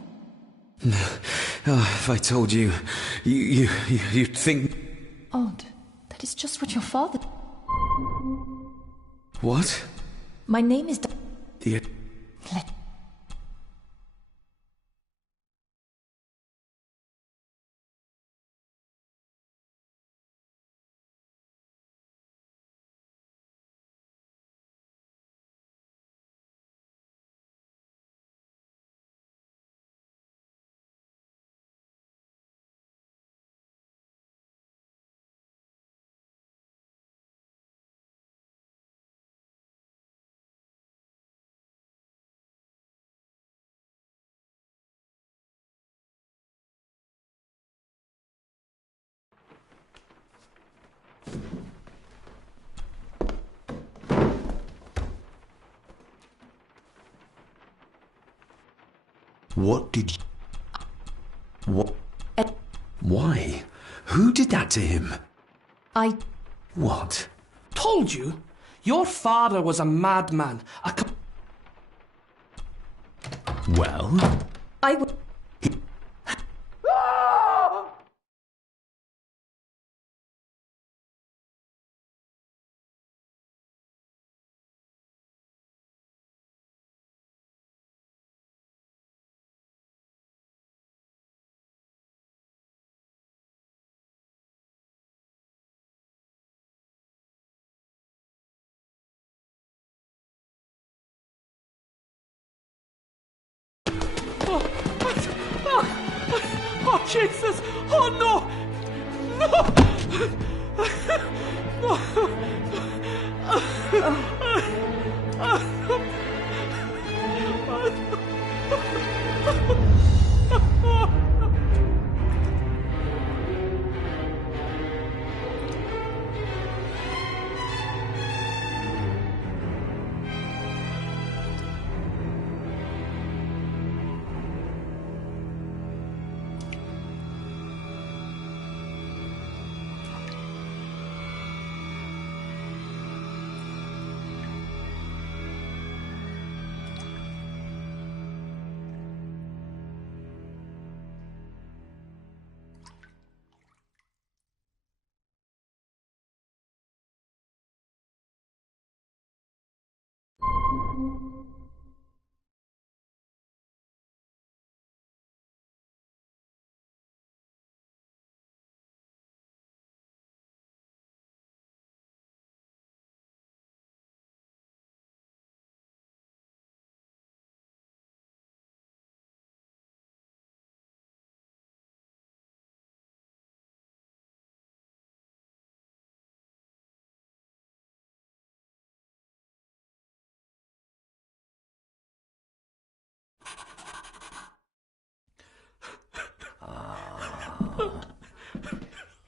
If I told you, you'd think... Odd. That is just what your father... What? My name is... The... Let... What did you... What? Why? Who did that to him? I... What? Told you? Your father was a madman. Well? I would... Oh, Jesus! Oh, no!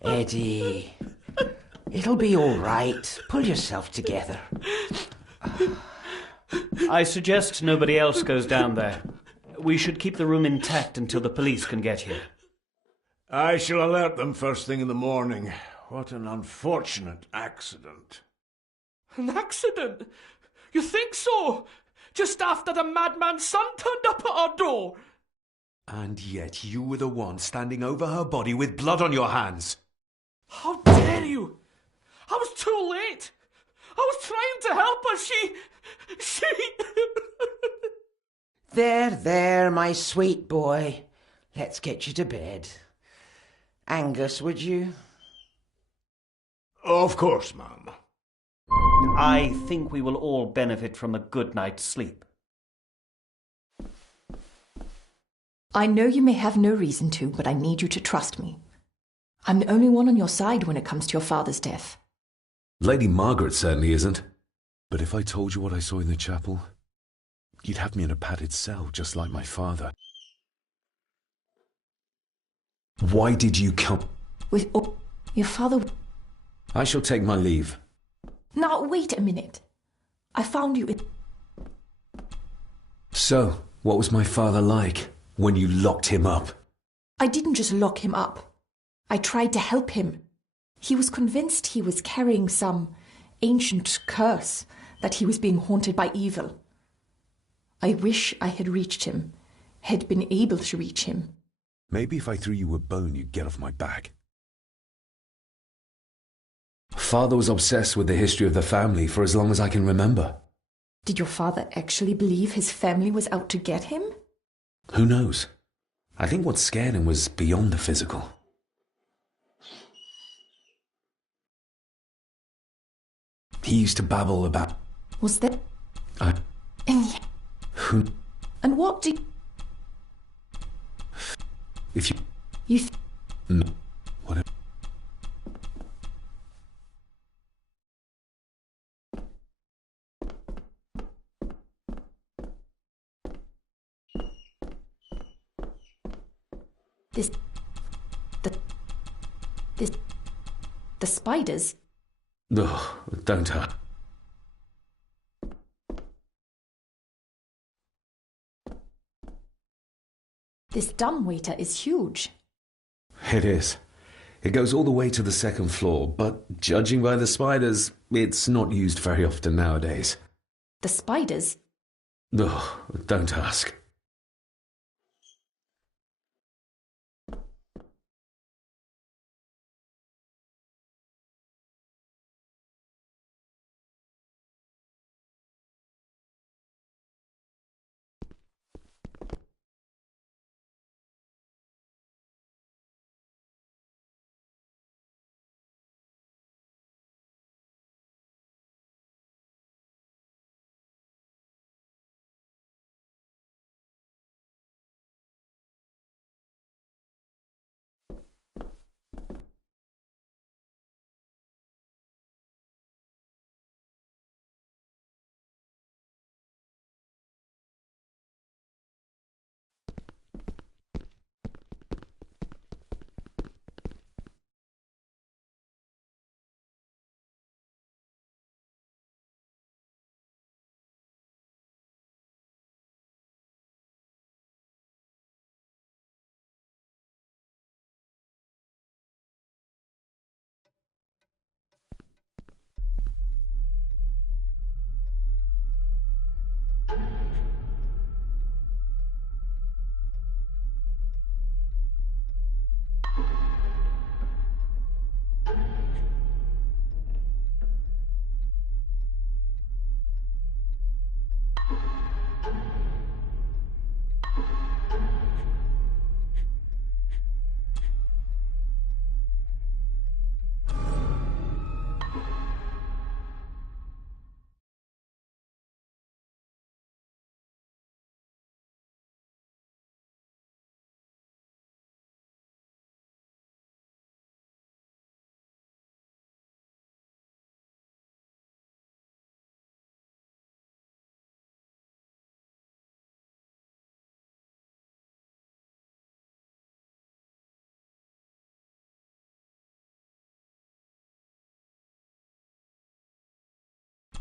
Eddie, it'll be all right. Pull yourself together. I suggest nobody else goes down there. We should keep the room intact until the police can get here. I shall alert them first thing in the morning. What an unfortunate accident. An accident? You think so? Just after the madman's son turned up at our door. And yet you were the one standing over her body with blood on your hands. How dare you? I was too late. I was trying to help her. She... There, my sweet boy. Let's get you to bed. Angus, would you? Of course, ma'am. I think we will all benefit from a good night's sleep. I know you may have no reason to, but I need you to trust me. I'm the only one on your side when it comes to your father's death. Lady Margaret certainly isn't. But if I told you what I saw in the chapel, you'd have me in a padded cell, just like my father. Why did you come? With your father... I shall take my leave. Now, wait a minute. I found you in... So, what was my father like when you locked him up? I didn't just lock him up. I tried to help him. He was convinced he was carrying some ancient curse, that he was being haunted by evil. I wish I had reached him, had been able to reach him. Maybe if I threw you a bone, you'd get off my back. Father was obsessed with the history of the family for as long as I can remember. Did your father actually believe his family was out to get him? Who knows? I think what scared him was beyond the physical. He used to babble about... Was that... I... And... Who... And what did... If you... You... No. Whatever. The spiders? Ugh, don't hurt. This dumbwaiter is huge. It is. It goes all the way to the second floor, but judging by the spiders, it's not used very often nowadays. The spiders? Ugh, don't ask.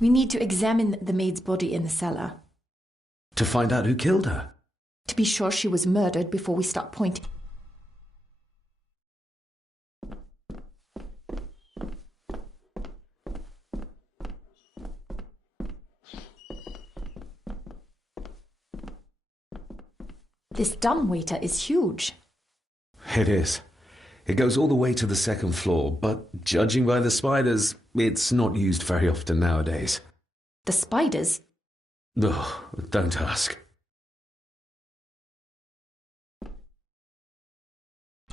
We need to examine the maid's body in the cellar. To find out who killed her? To be sure she was murdered before we start pointing. This dumbwaiter is huge. It is. It goes all the way to the second floor, but judging by the spiders, it's not used very often nowadays. The spiders? Ugh, don't ask.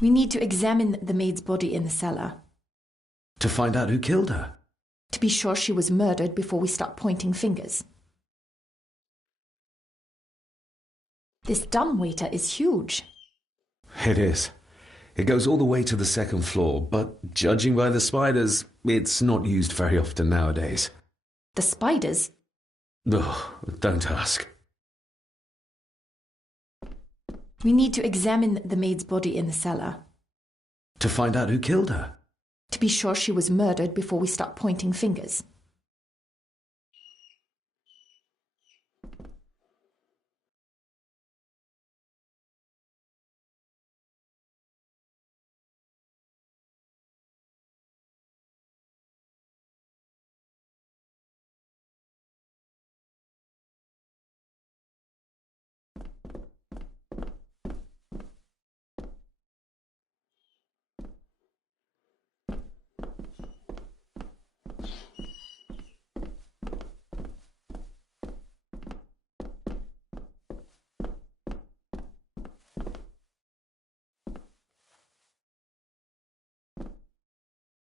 We need to examine the maid's body in the cellar. To find out who killed her? To be sure she was murdered before we start pointing fingers. This dumbwaiter is huge. It is. It goes all the way to the second floor, but judging by the spiders, it's not used very often nowadays. The spiders? Ugh, don't ask. We need to examine the maid's body in the cellar. To find out who killed her? To be sure she was murdered before we start pointing fingers.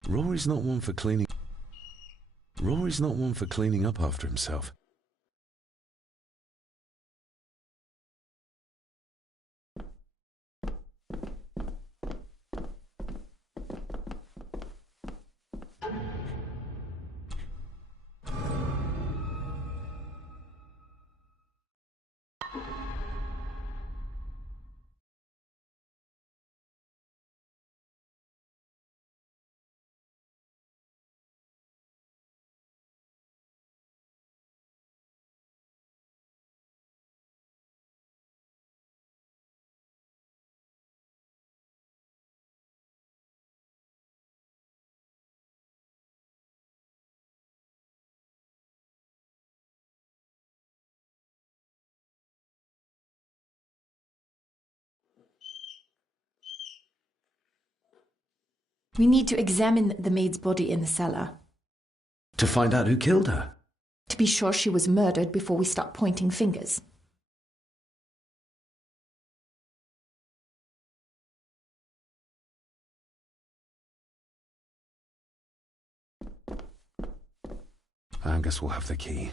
Rory's not one for cleaning. Rory's not one for cleaning up after himself. We need to examine the maid's body in the cellar. To find out who killed her? To be sure she was murdered before we start pointing fingers. Angus will have the key.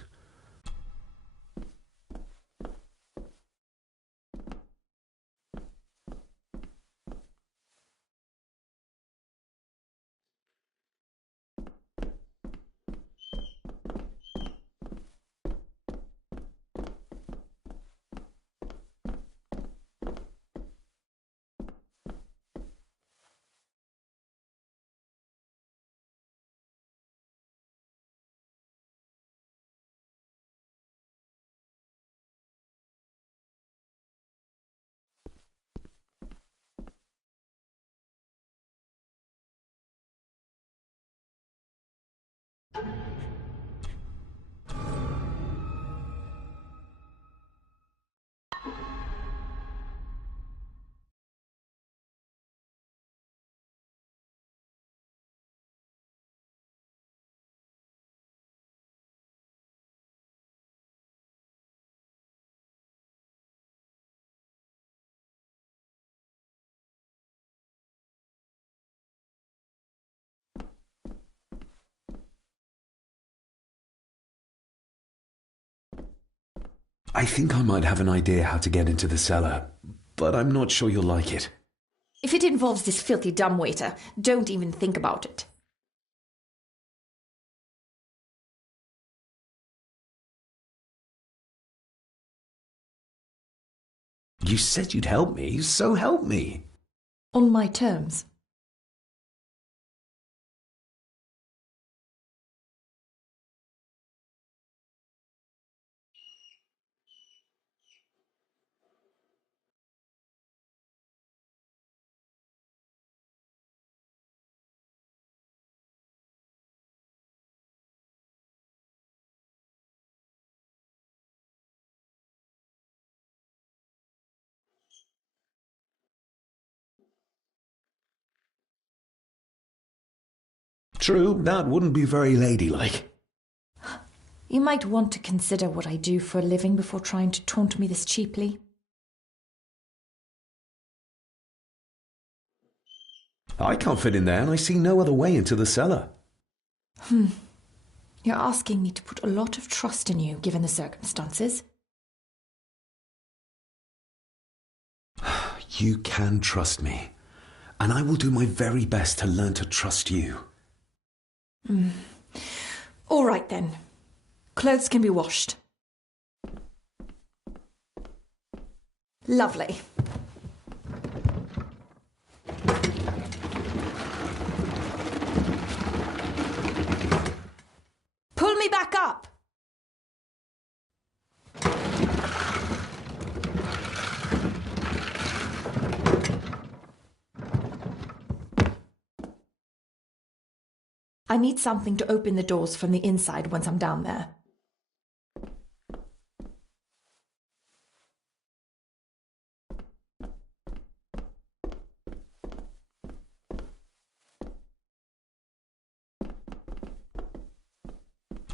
I think I might have an idea how to get into the cellar, but I'm not sure you'll like it. If it involves this filthy dumbwaiter, don't even think about it. You said you'd help me, so help me. On my terms. True, that wouldn't be very ladylike. You might want to consider what I do for a living before trying to taunt me this cheaply. I can't fit in there, and I see no other way into the cellar. You're asking me to put a lot of trust in you, given the circumstances. You can trust me, and I will do my very best to learn to trust you. All right, then. Clothes can be washed. Lovely. Pull me back up! I need something to open the doors from the inside once I'm down there.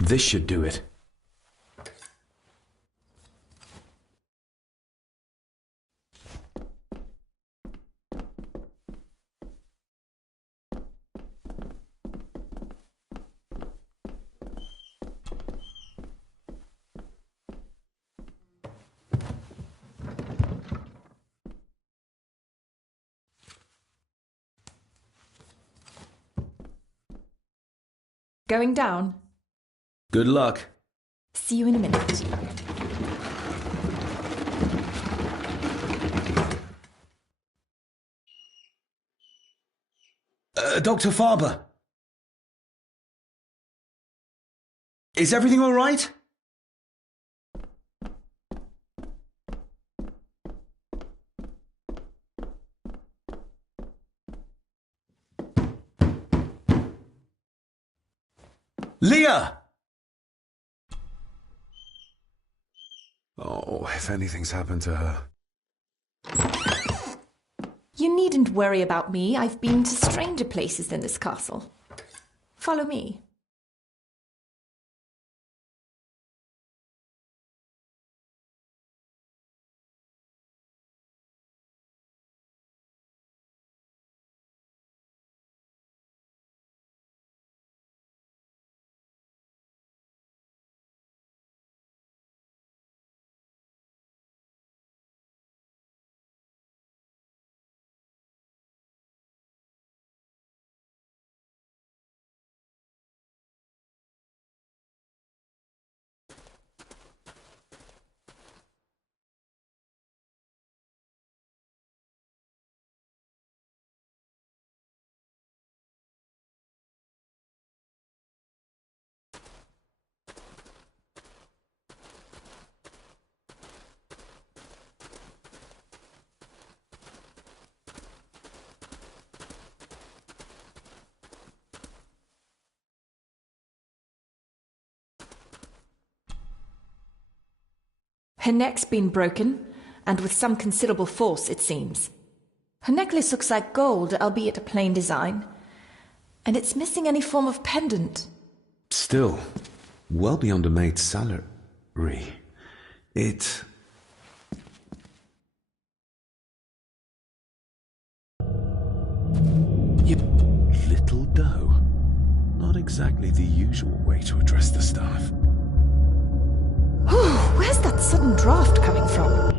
This should do it. Going down? Good luck. See you in a minute. Dr. Farber. Is everything all right? Leah! Oh, if anything's happened to her. You needn't worry about me. I've been to stranger places than this castle. Follow me. Her neck's been broken, and with some considerable force, it seems. Her necklace looks like gold, albeit a plain design, and it's missing any form of pendant. Still, well beyond a maid's salary. It... You little doe. Not exactly the usual way to address the staff. Where's that sudden draft coming from?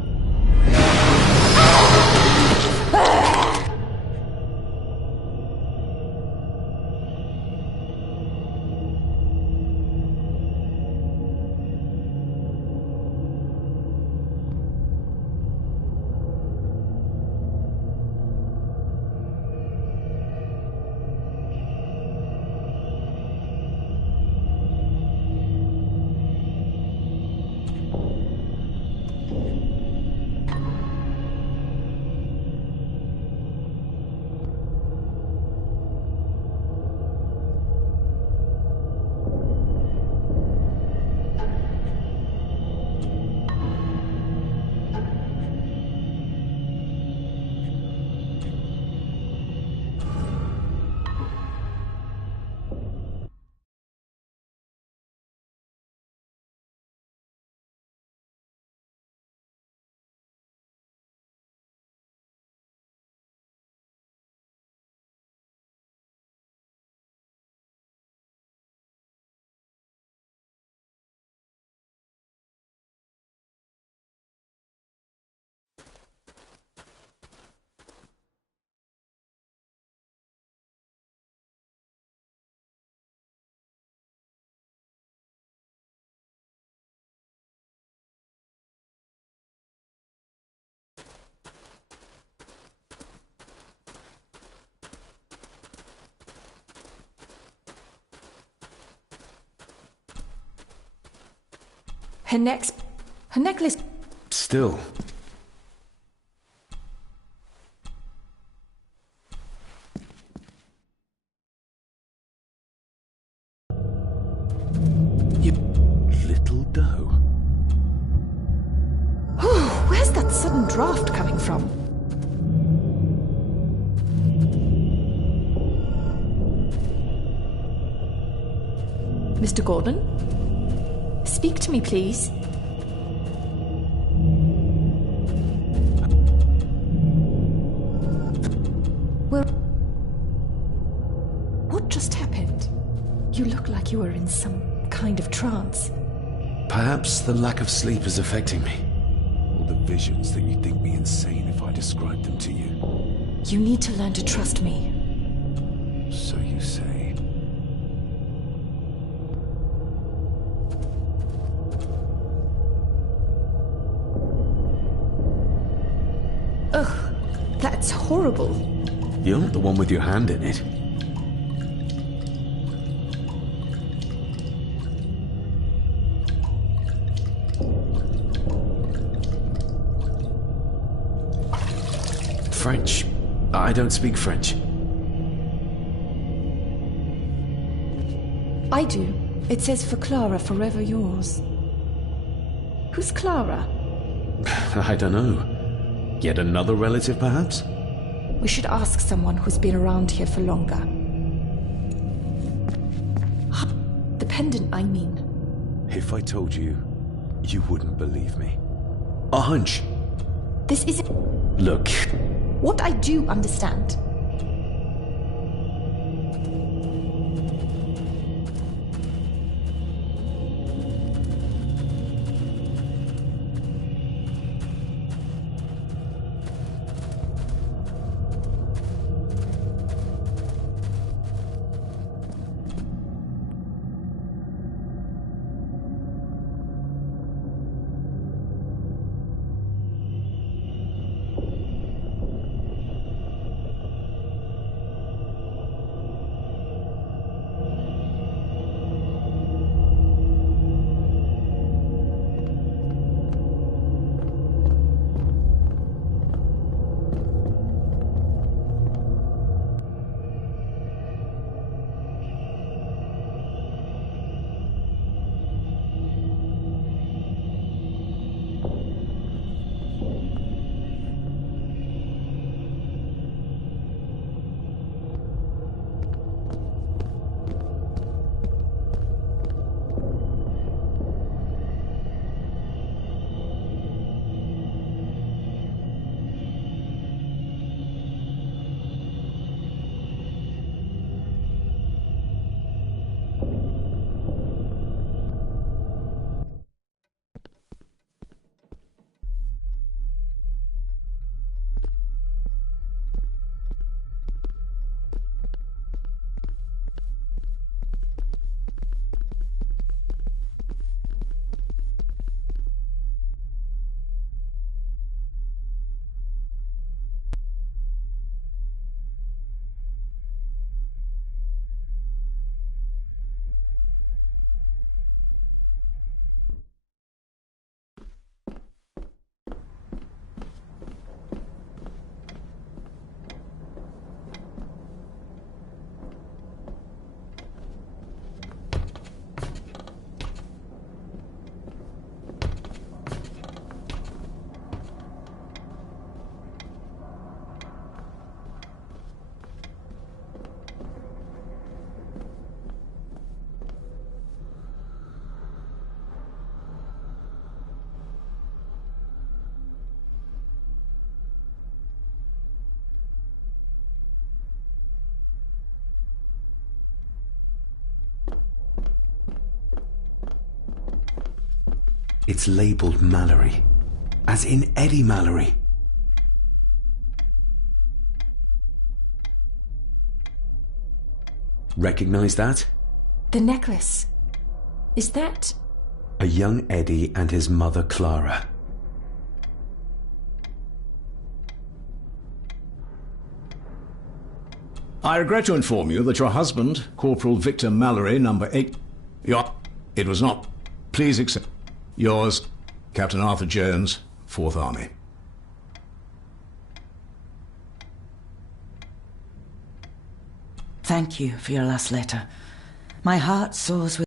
Her necklace... Still. You little doe. Where's that sudden draft coming from? Mr. Gordon? Speak to me, please. What just happened? You look like you were in some kind of trance. Perhaps the lack of sleep is affecting me. All the visions that you'd think me insane if I described them to you. You need to learn to trust me. So you say. Ugh, that's horrible. You're not the one with your hand in it. French. I don't speak French. I do. It says for Clara, forever yours. Who's Clara? I don't know. Yet another relative, perhaps? We should ask someone who's been around here for longer. The pendant, I mean. If I told you, you wouldn't believe me. A hunch. This isn't... Look. What I do understand. It's labeled Mallory. As in Eddie Mallory. Recognize that? The necklace. Is that... A young Eddie and his mother Clara. I regret to inform you that your husband, Corporal Victor Mallory, number 8... It was not. Please accept... Yours, Captain Arthur Jones, 4th Army. Thank you for your last letter. My heart soars with...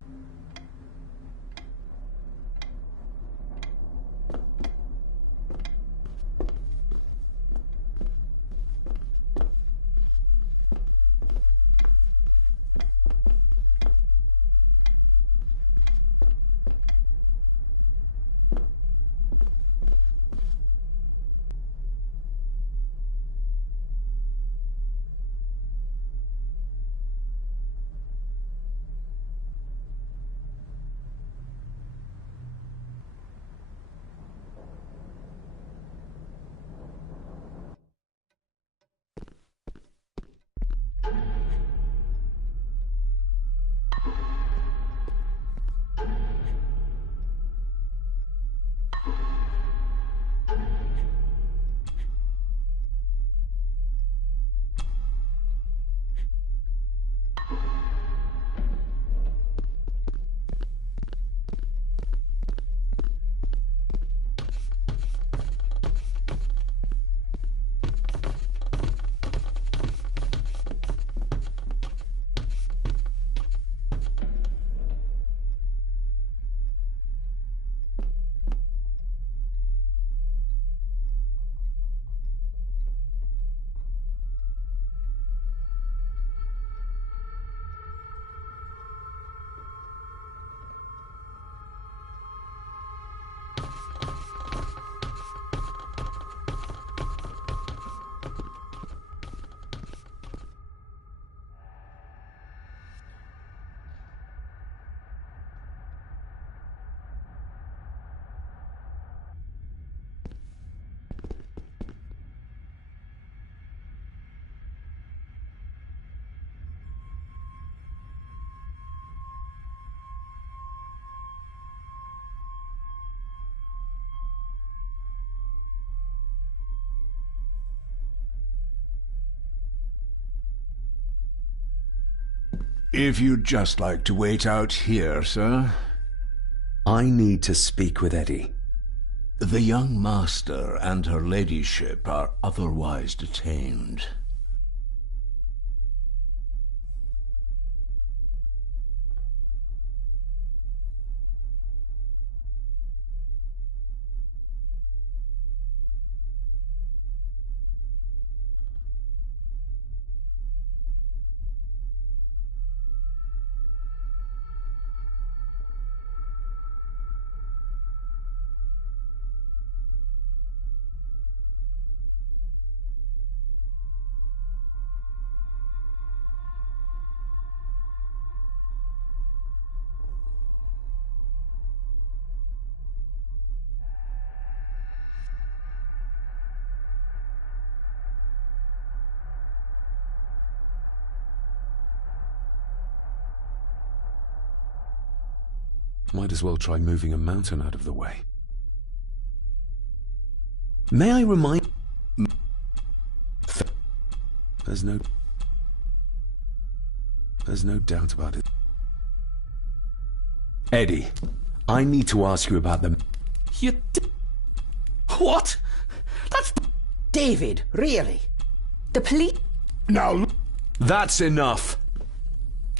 If you'd just like to wait out here, sir. I need to speak with Eddie. The young master and her ladyship are otherwise detained. Might as well try moving a mountain out of the way. May I remind... There's no doubt about it. Eddie, I need to ask you about them. What? That's... David, really? The police... Now, that's enough.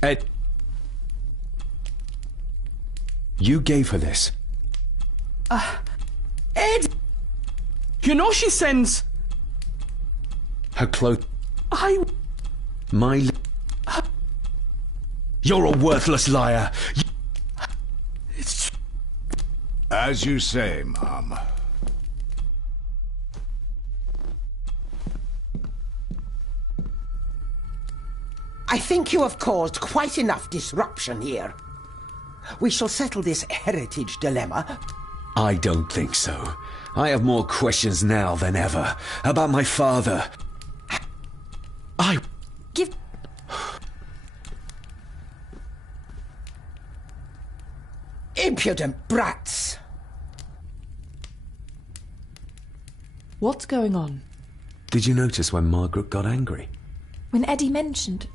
Ed... You gave her this. Ed! You know she sends... Her clothes... My... You're a worthless liar. It's... As you say, Mom. I think you have caused quite enough disruption here. We shall settle this heritage dilemma. I don't think so. I have more questions now than ever about my father. Give... Impudent brats! What's going on? Did you notice when Margaret got angry? When Eddie mentioned...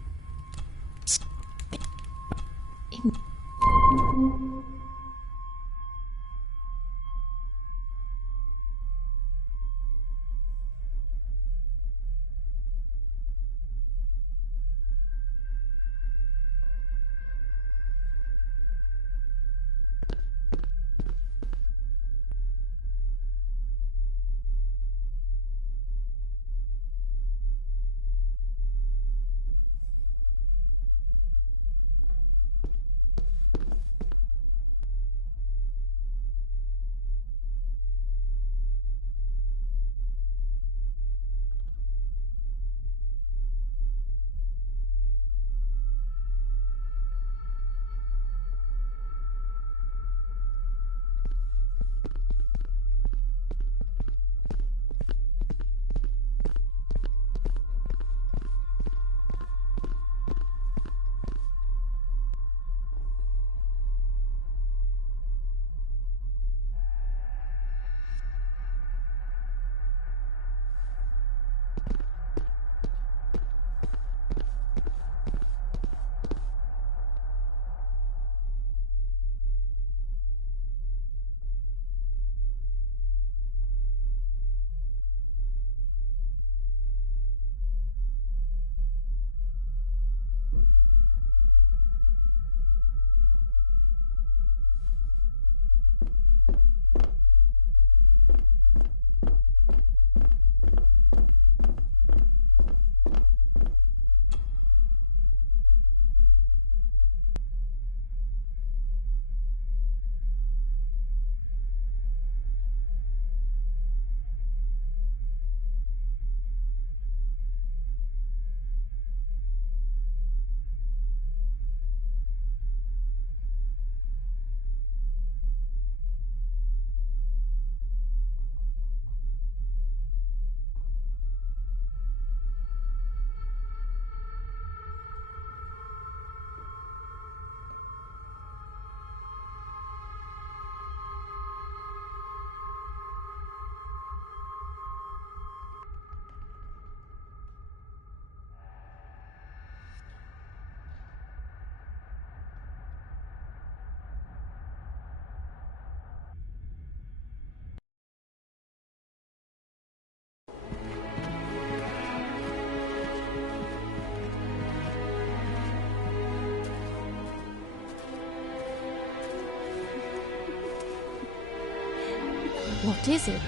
What is it?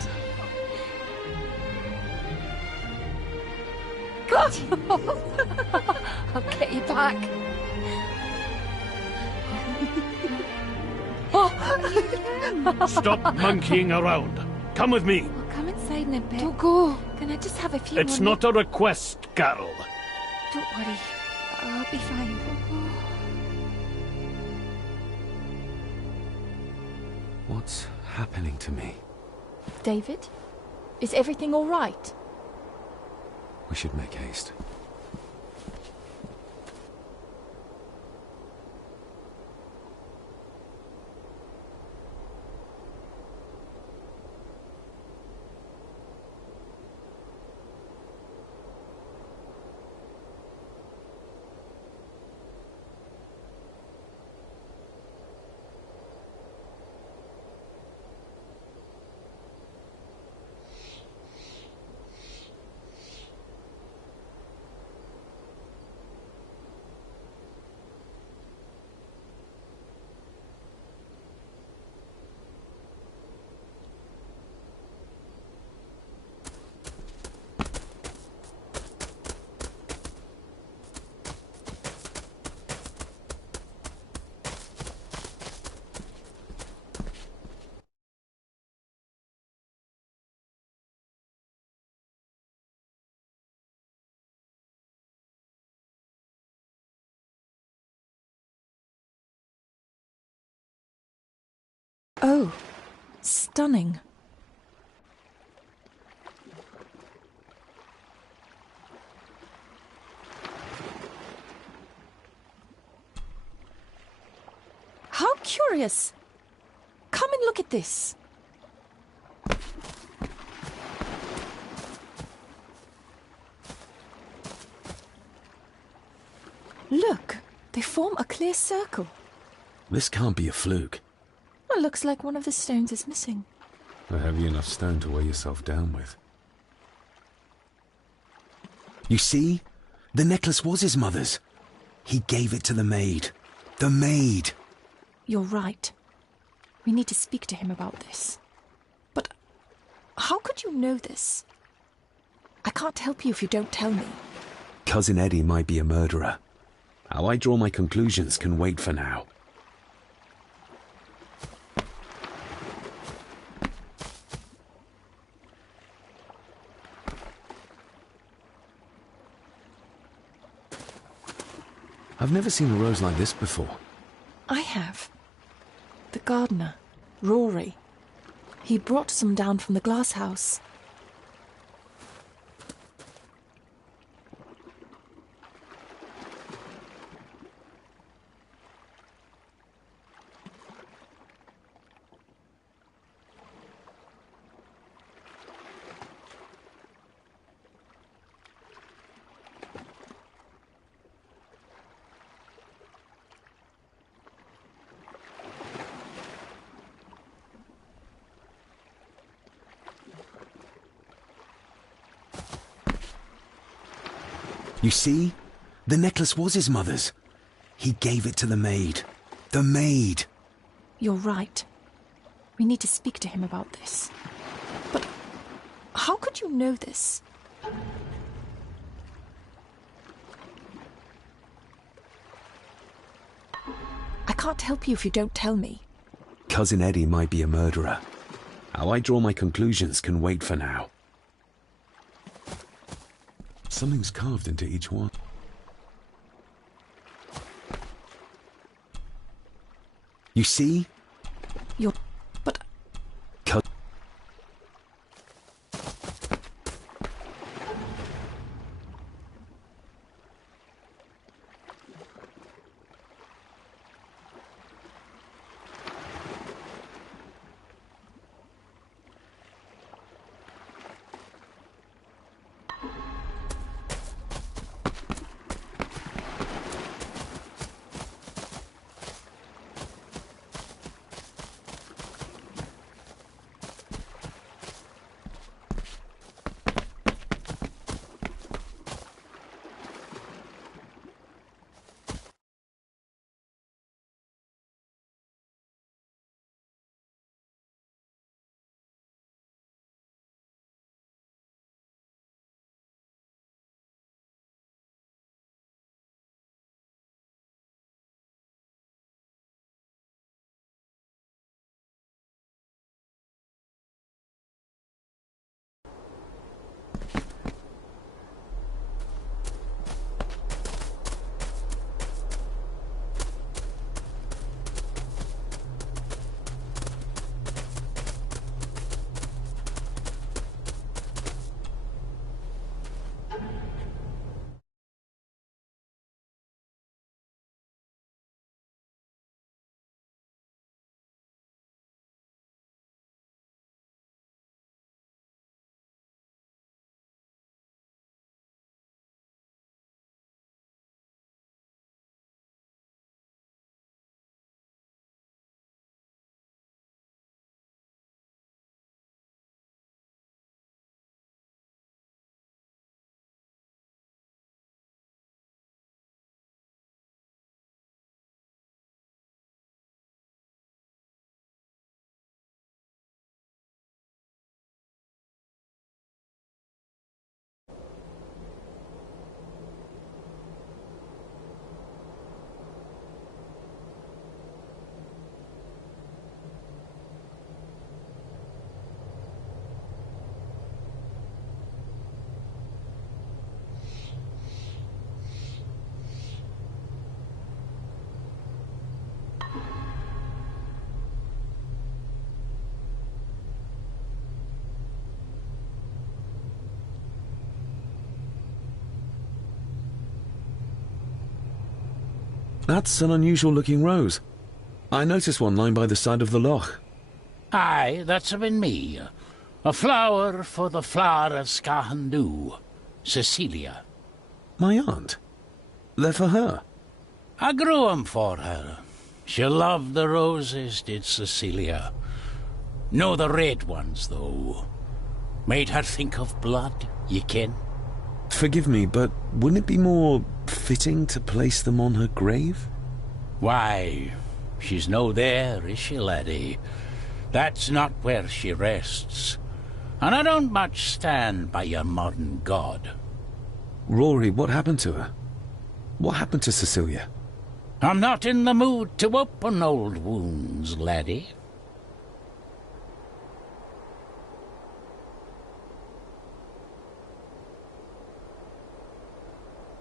I'll get you back. Stop monkeying around. Come with me. I'll come inside in a bit. Don't go. Can I just have a few It's more not a request, Carol. Don't worry. I'll be fine. What's happening to me? David? Is everything all right? We should make haste. Oh, stunning. How curious. Come and look at this. Look, they form a clear circle. This can't be a fluke. It looks like one of the stones is missing. A heavy enough stone to weigh yourself down with. You see? The necklace was his mother's. He gave it to the maid. The maid! You're right. We need to speak to him about this. But how could you know this? I can't help you if you don't tell me. Cousin Eddie might be a murderer. How I draw my conclusions can wait for now. I've never seen a rose like this before. I have. The gardener, Rory. He brought some down from the glass house. You see? The necklace was his mother's. He gave it to the maid. The maid! You're right. We need to speak to him about this. But how could you know this? I can't help you if you don't tell me. Cousin Eddie might be a murderer. How I draw my conclusions can wait for now. Something's carved into each one. You see? You're... but... That's an unusual-looking rose. I noticed one lying by the side of the loch. Aye, that's been me. A flower for the flower of Scahandu, Cecilia. My aunt? They're for her? I grew 'em for her. She loved the roses, did Cecilia. No the red ones, though. Made her think of blood, ye ken. Forgive me, but wouldn't it be more fitting to place them on her grave? Why, she's no there, is she, laddie? That's not where she rests. And I don't much stand by your modern god. Rory, what happened to her? What happened to Cecilia? I'm not in the mood to open old wounds, laddie.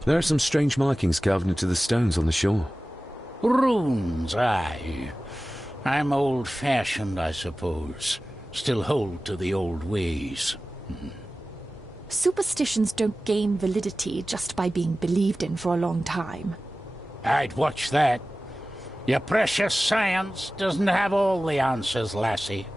There are some strange markings carved into the stones on the shore. Runes, aye. I'm old-fashioned, I suppose. Still hold to the old ways. Superstitions don't gain validity just by being believed in for a long time. I'd watch that. Your precious science doesn't have all the answers, lassie.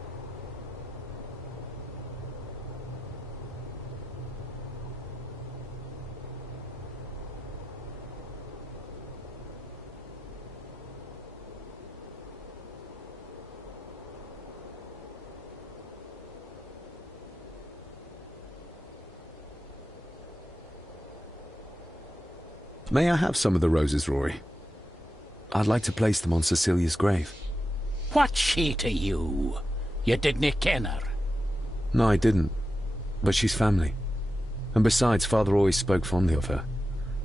May I have some of the roses, Rory? I'd like to place them on Cecilia's grave. What's she to you? You didn't ken her? No, I didn't. But she's family. And besides, Father always spoke fondly of her.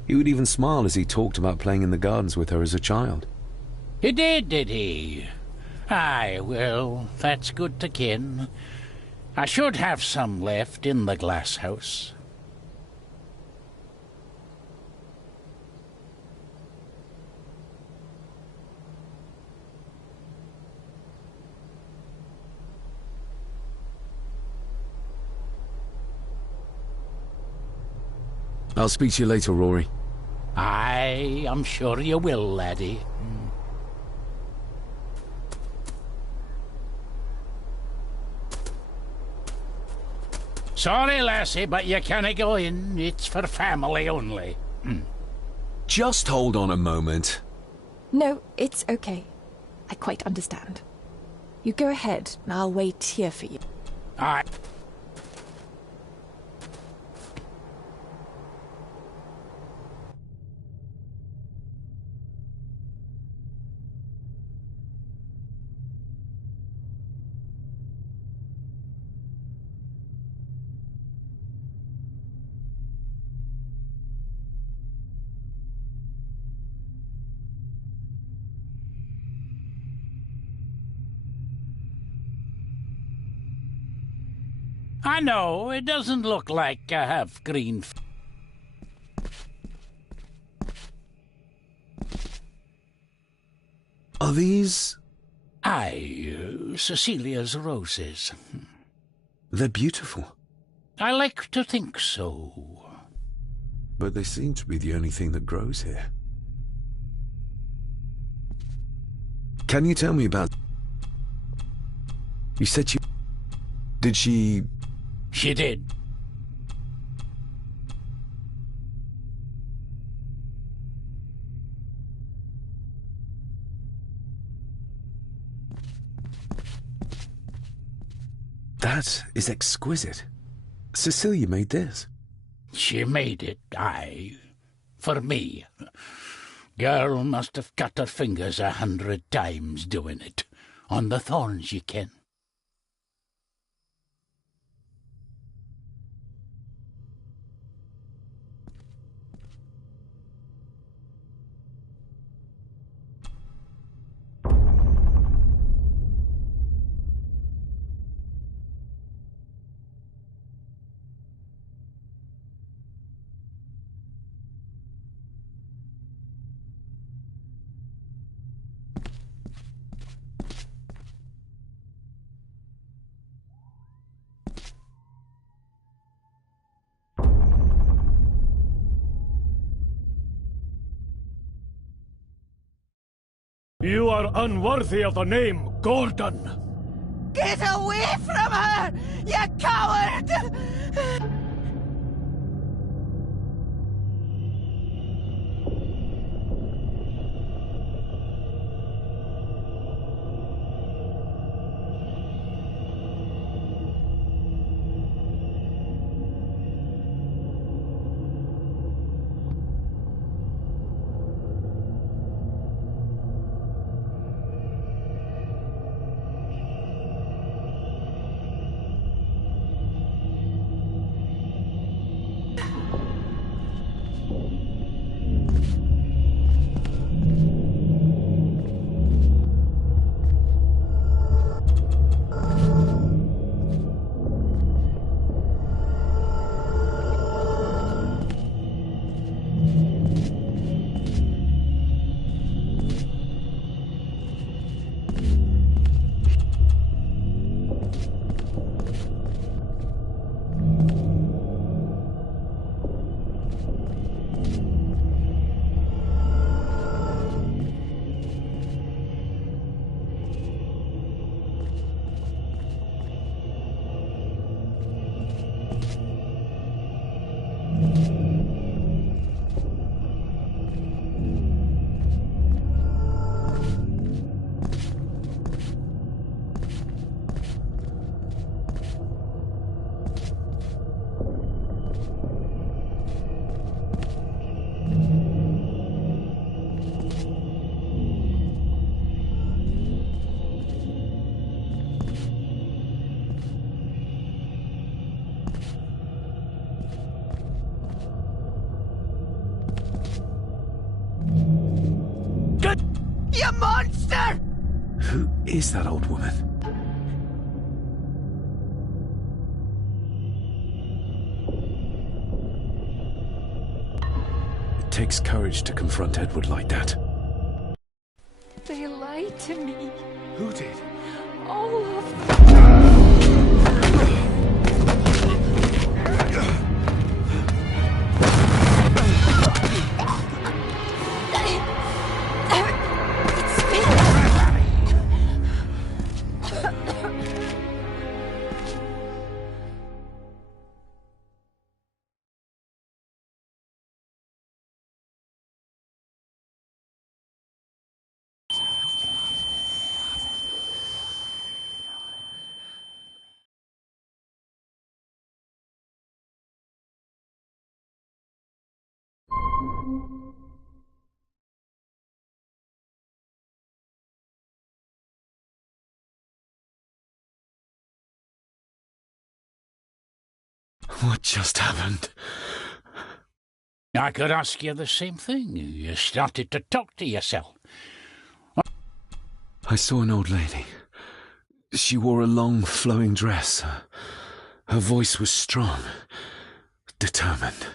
He would even smile as he talked about playing in the gardens with her as a child. He did he? Aye, well, that's good to ken. I should have some left in the glass house. I'll speak to you later, Rory. Aye, I'm sure you will, laddie. Sorry, lassie, but you can't go in. It's for family only. Just hold on a moment. No, it's okay. I quite understand. You go ahead, and I'll wait here for you. Aye. I know, it doesn't look like I have green... Are these... Aye, Cecilia's roses. They're beautiful. I like to think so. But they seem to be the only thing that grows here. Can you tell me about... You said she... Did she... She did. That is exquisite. Cecilia made this. She made it, aye. For me. Girl must have cut her fingers 100 times doing it. On the thorns, ye ken. You are unworthy of the name Gordon. Get away from her, you coward! You monster! Who is that old woman? It takes courage to confront Edward like that. They lied to me. Who did? All of them. What just happened? I could ask you the same thing. You started to talk to yourself. I saw an old lady. She wore a long, flowing dress. Her voice was strong, determined.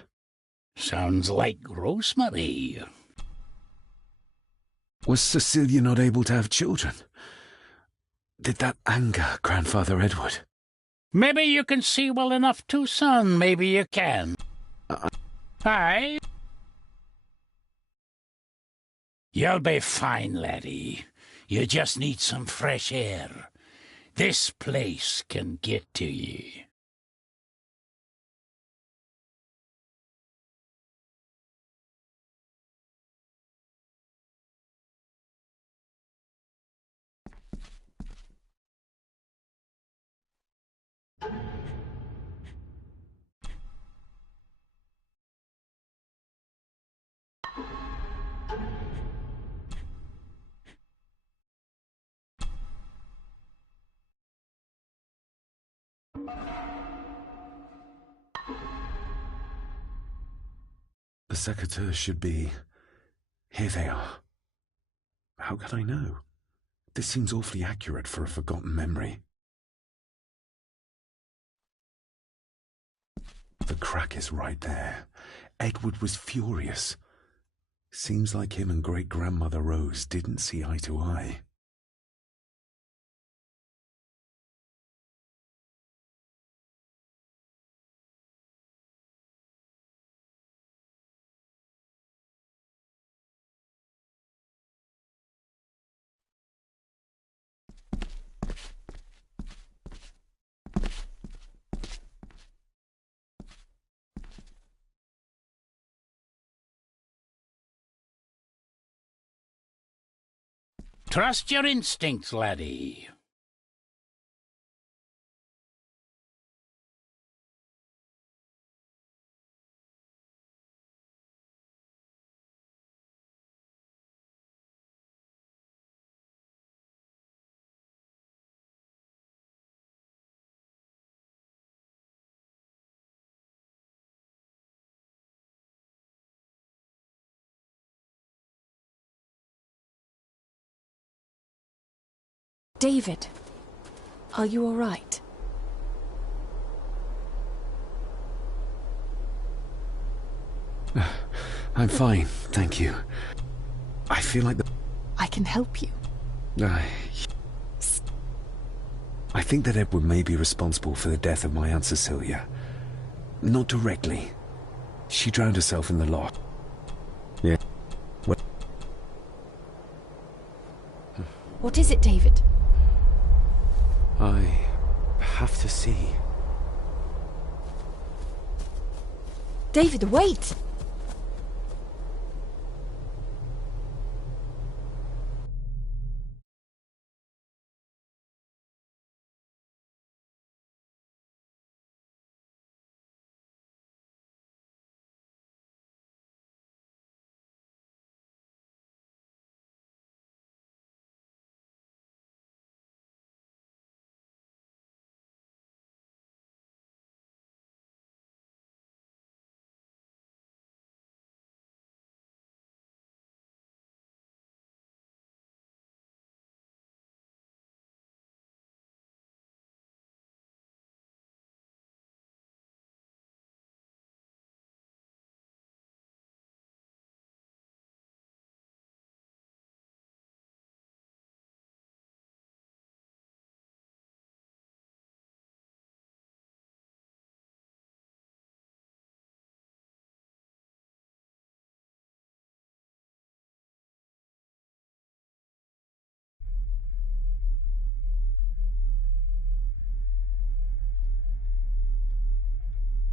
Sounds like Rosemary. Was Cecilia not able to have children? Did that anger Grandfather Edward? Maybe you can see well enough too, son. Maybe you can. Aye. You'll be fine, laddie. You just need some fresh air. This place can get to you. The secateurs should be... Here they are. How could I know? This seems awfully accurate for a forgotten memory. The crack is right there. Edward was furious. Seems like him and great-grandmother Rose didn't see eye to eye. Trust your instincts, laddie. David, are you all right? I'm fine, thank you. I feel like I can help you. I think that Edward may be responsible for the death of my Aunt Cecilia. Not directly. She drowned herself in the loch. Yeah. What is it, David? I have to see. David, wait!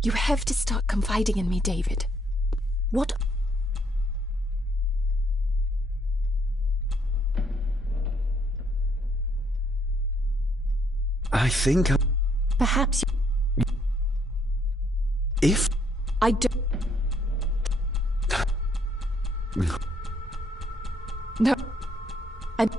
You have to start confiding in me, David. What? I think Perhaps you... If... I don't... No. I...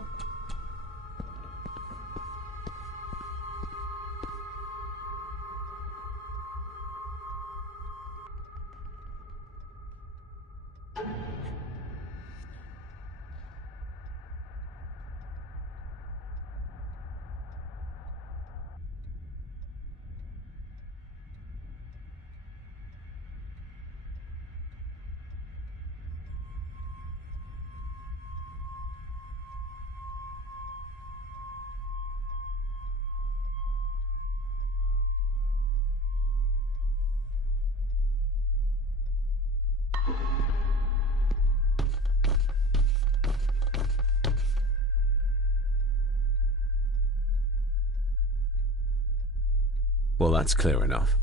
Well, that's clear enough.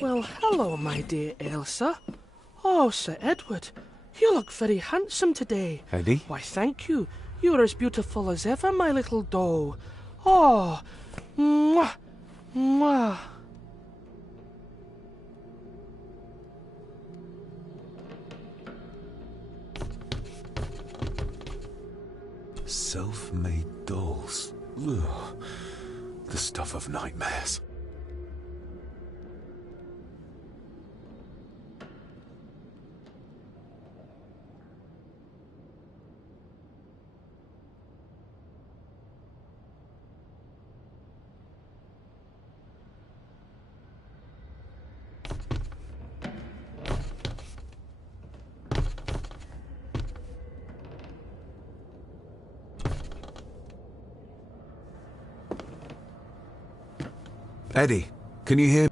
Well, hello, my dear Elsa. Oh, Sir Edward, you look very handsome today. Eddie? Why, thank you. You're as beautiful as ever, my little doe. Oh, mwah, mwah. Self-made dolls. Ugh. The stuff of nightmares. Eddie, can you hear me?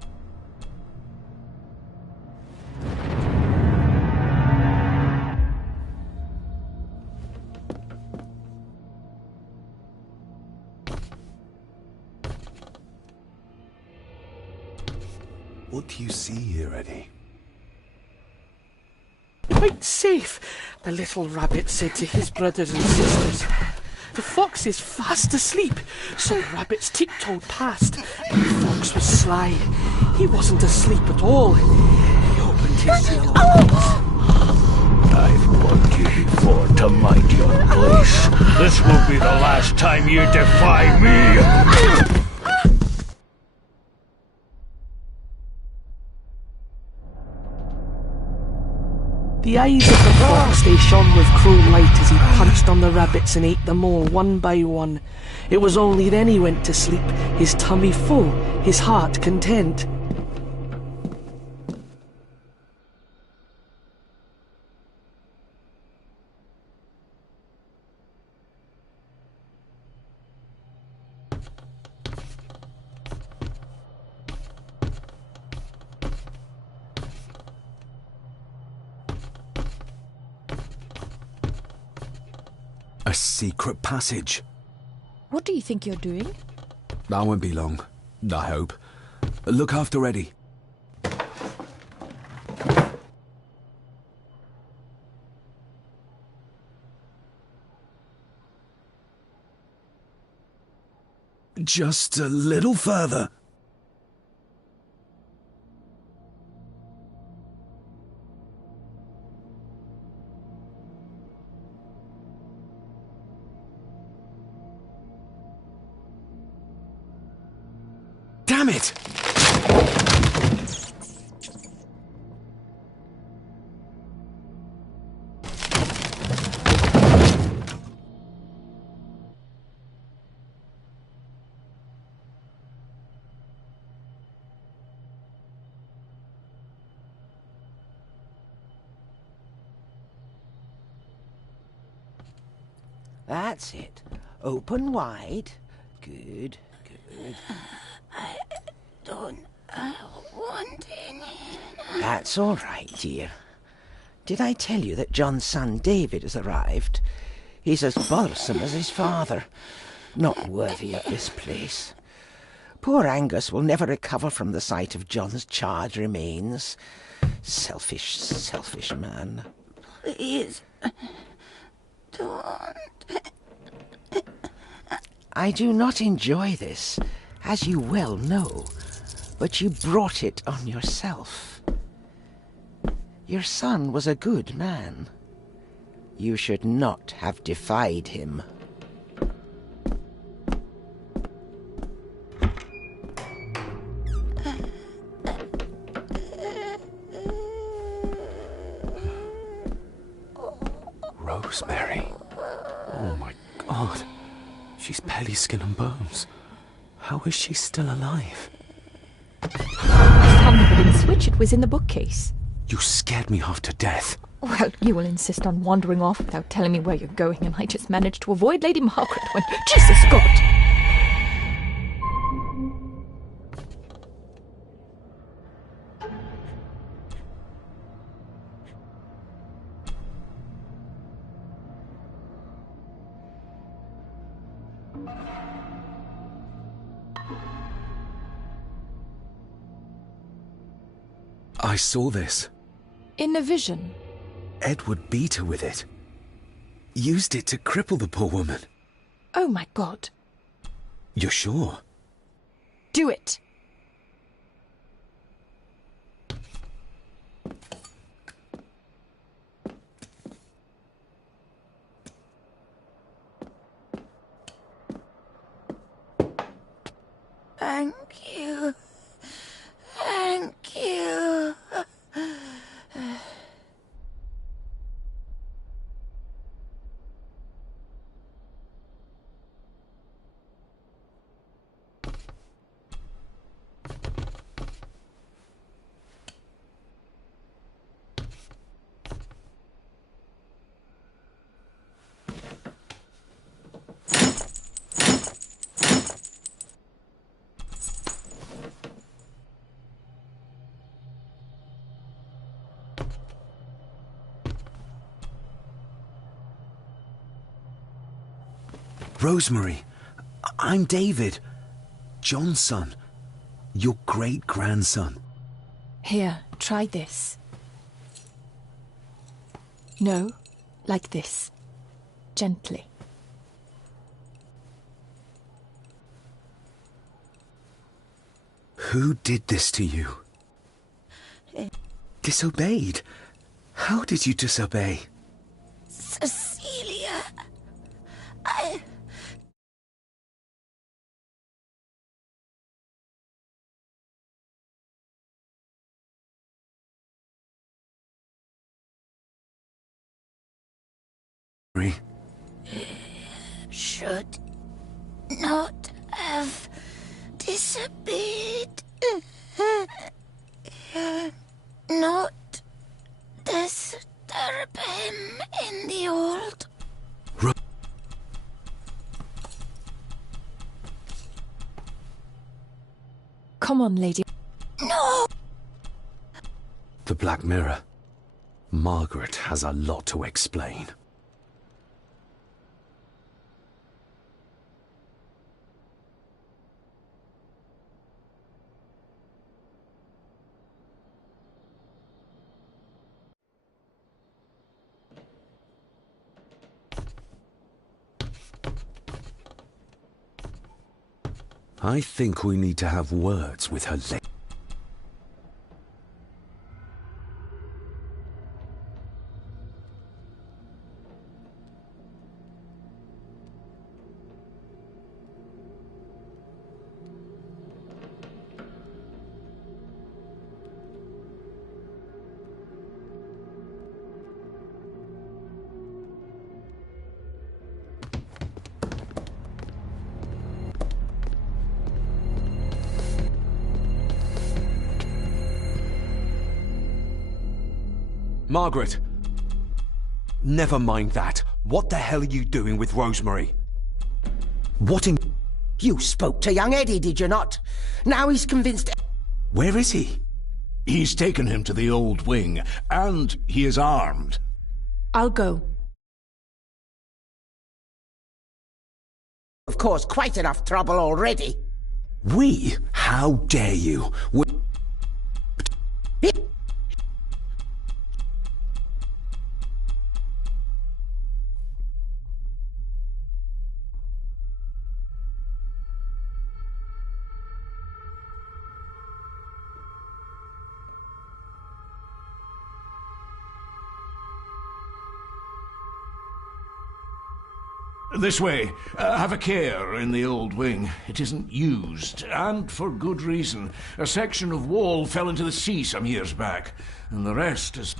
What do you see here, Eddie? Quite safe, the little rabbit said to his brothers and sisters. The fox is fast asleep, so the rabbits tiptoed past, and the fox was sly. He wasn't asleep at all. He opened his yellow eyes. I've warned you before to mind your place. This will be the last time you defy me. The eyes of the fox, they shone with cruel light as he punched on the rabbits and ate them all one by one. It was only then he went to sleep, his tummy full, his heart content. A secret passage. What do you think you're doing? That won't be long, I hope. Look after Eddie. Just a little further. Damn it! That's it. Open wide. Good, good. I don't want any. That's all right, dear. Did I tell you that John's son David has arrived? He's as bothersome as his father. Not worthy of this place. Poor Angus will never recover from the sight of John's charred remains. Selfish, selfish man. Please, don't. I do not enjoy this, as you well know, but you brought it on yourself. Your son was a good man. You should not have defied him. Rosemary. Oh my God. She's barely skin and bones. How is she still alive? Tell me the didn't switch. It was in the bookcase. You scared me half to death. Well, you will insist on wandering off without telling me where you're going, and I just managed to avoid Lady Margaret when... Jesus God! I saw this. In a vision? Edward beat her with it. Used it to cripple the poor woman. Oh my God. You're sure? Do it! Thank you. Thank you. Rosemary, I'm David, John's son, your great-grandson. Here, try this. No, like this. Gently. Who did this to you? Disobeyed? How did you disobey? Cecilia. Should not have disobeyed. Not disturb him in the old. Come on, lady. No! The Black Mirror. Margaret has a lot to explain. I think we need to have words with her later. Margaret! Never mind that. What the hell are you doing with Rosemary? What in... You spoke to young Eddie, did you not? Now he's convinced... Where is he? He's taken him to the old wing, and he is armed. I'll go. Of course, quite enough trouble already. We? How dare you? This way. Have a care in the old wing. It isn't used, and for good reason. A section of wall fell into the sea some years back, and the rest is...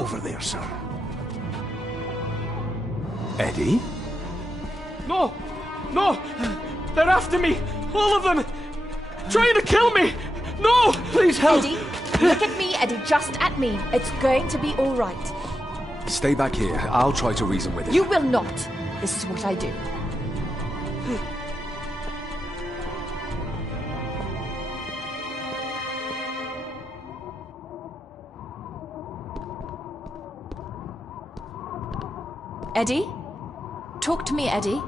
Over there, sir. Eddie? No! No! They're after me! All of them! Trying to kill me! No! Please help! Eddie, look at me, Eddie, just at me. It's going to be all right. Stay back here. I'll try to reason with it. You will not. This is what I do. Eddie? Talk to me, Eddie.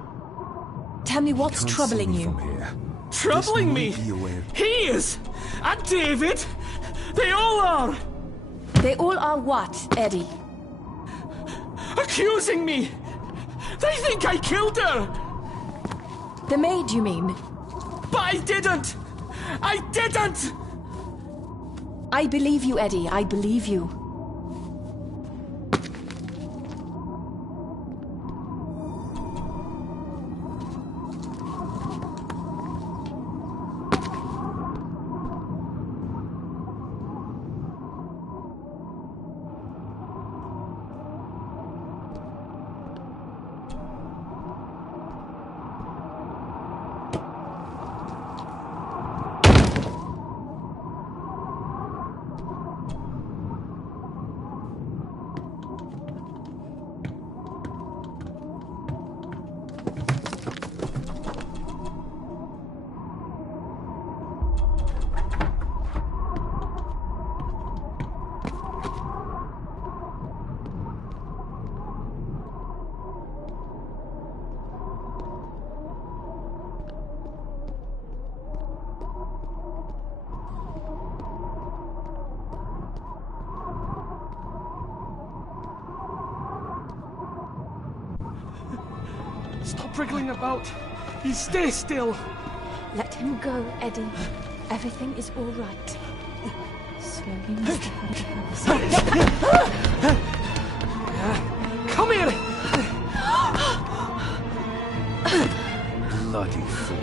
Tell me what's troubling you. Troubling me? He is! And David! They all are! They all are what, Eddie? Accusing me! They think I killed her! The maid, you mean? But I didn't! I didn't! I believe you, Eddie. I believe you. Stop wriggling about. You stay still. Let him go, Eddie. Everything is all right. Slowly, Mr. Come here! Bloody fool.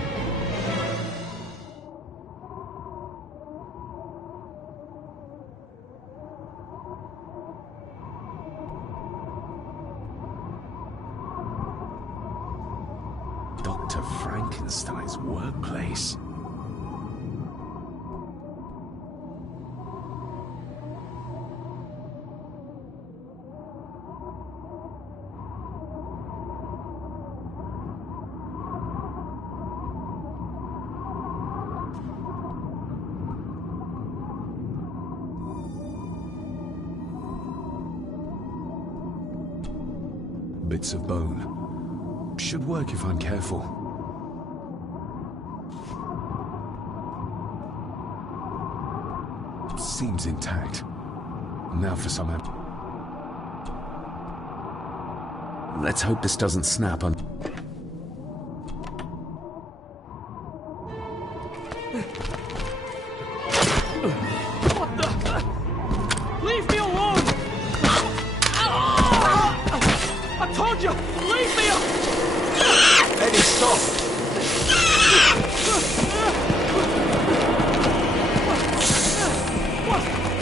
Dr. Frankenstein's workplace. Bits of bone. Should work if I'm careful. Seems intact. Now for some... Let's hope this doesn't snap on... What the? Leave me alone! I told you! Leave me alone! Eddie, stop!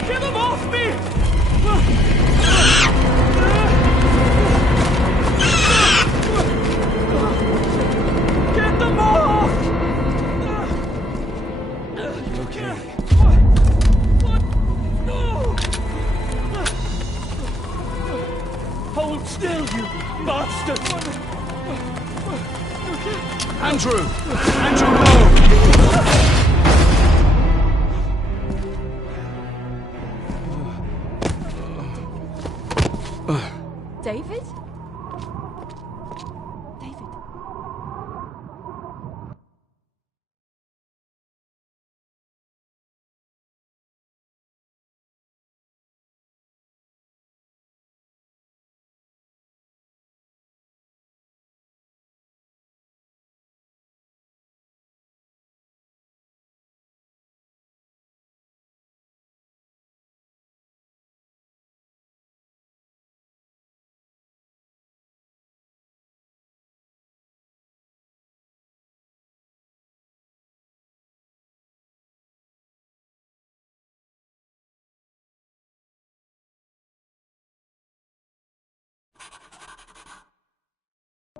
Get them off me! Get them off! You okay? What? No! Hold still, you bastard! Andrew! Andrew, no! David? David?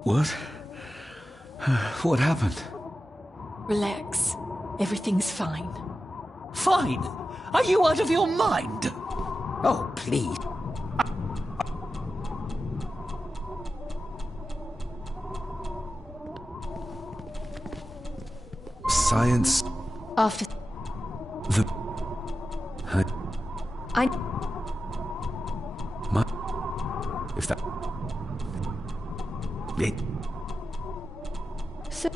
What? What happened? Relax. Everything's fine. Fine? Are you out of your mind? Oh, please. Science... After... The... I... My... If that... It... So...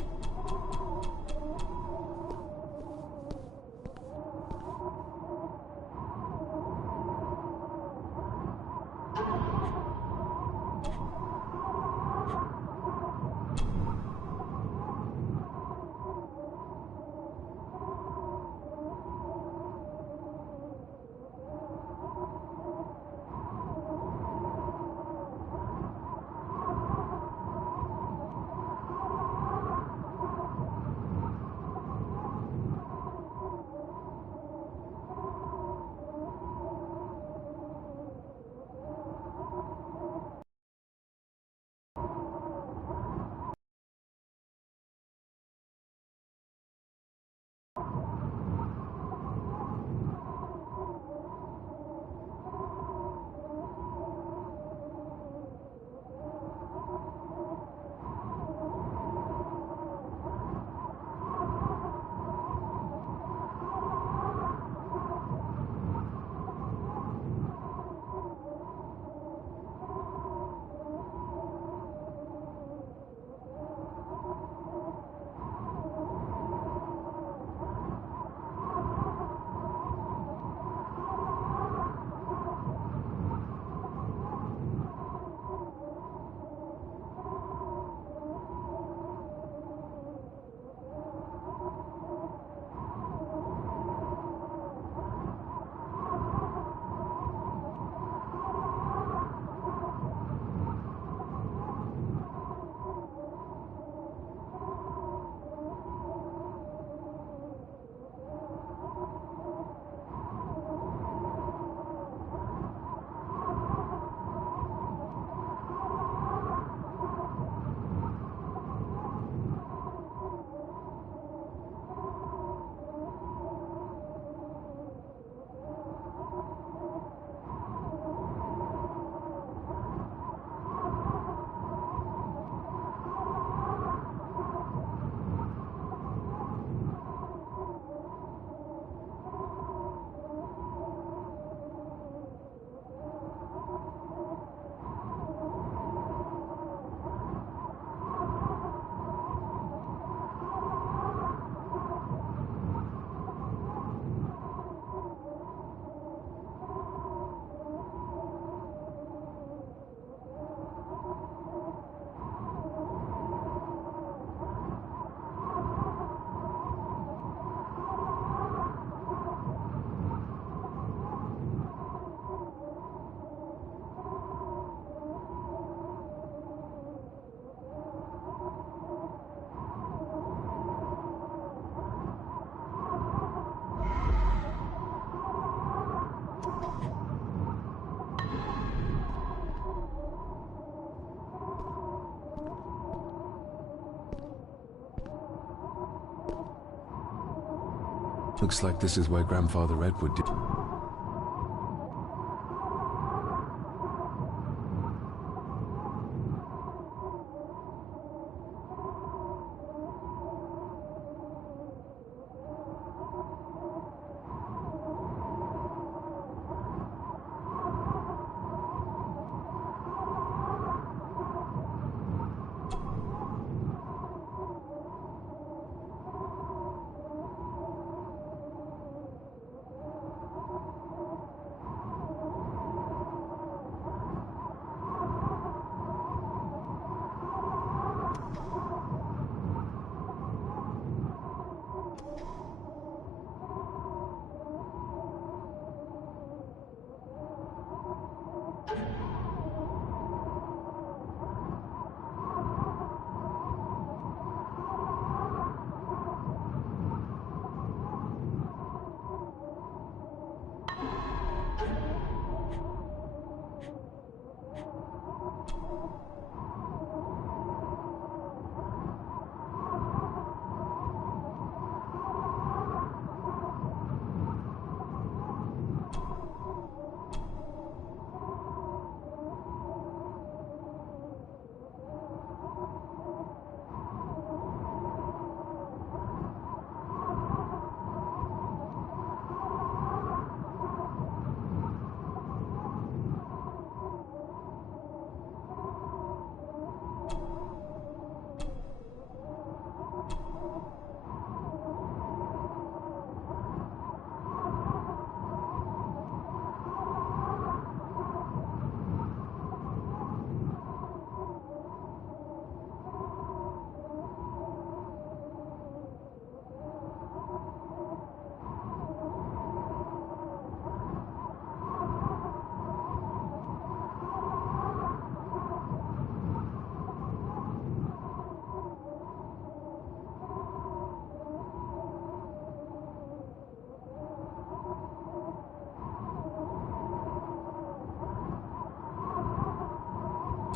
Looks like this is where Grandfather Edward did...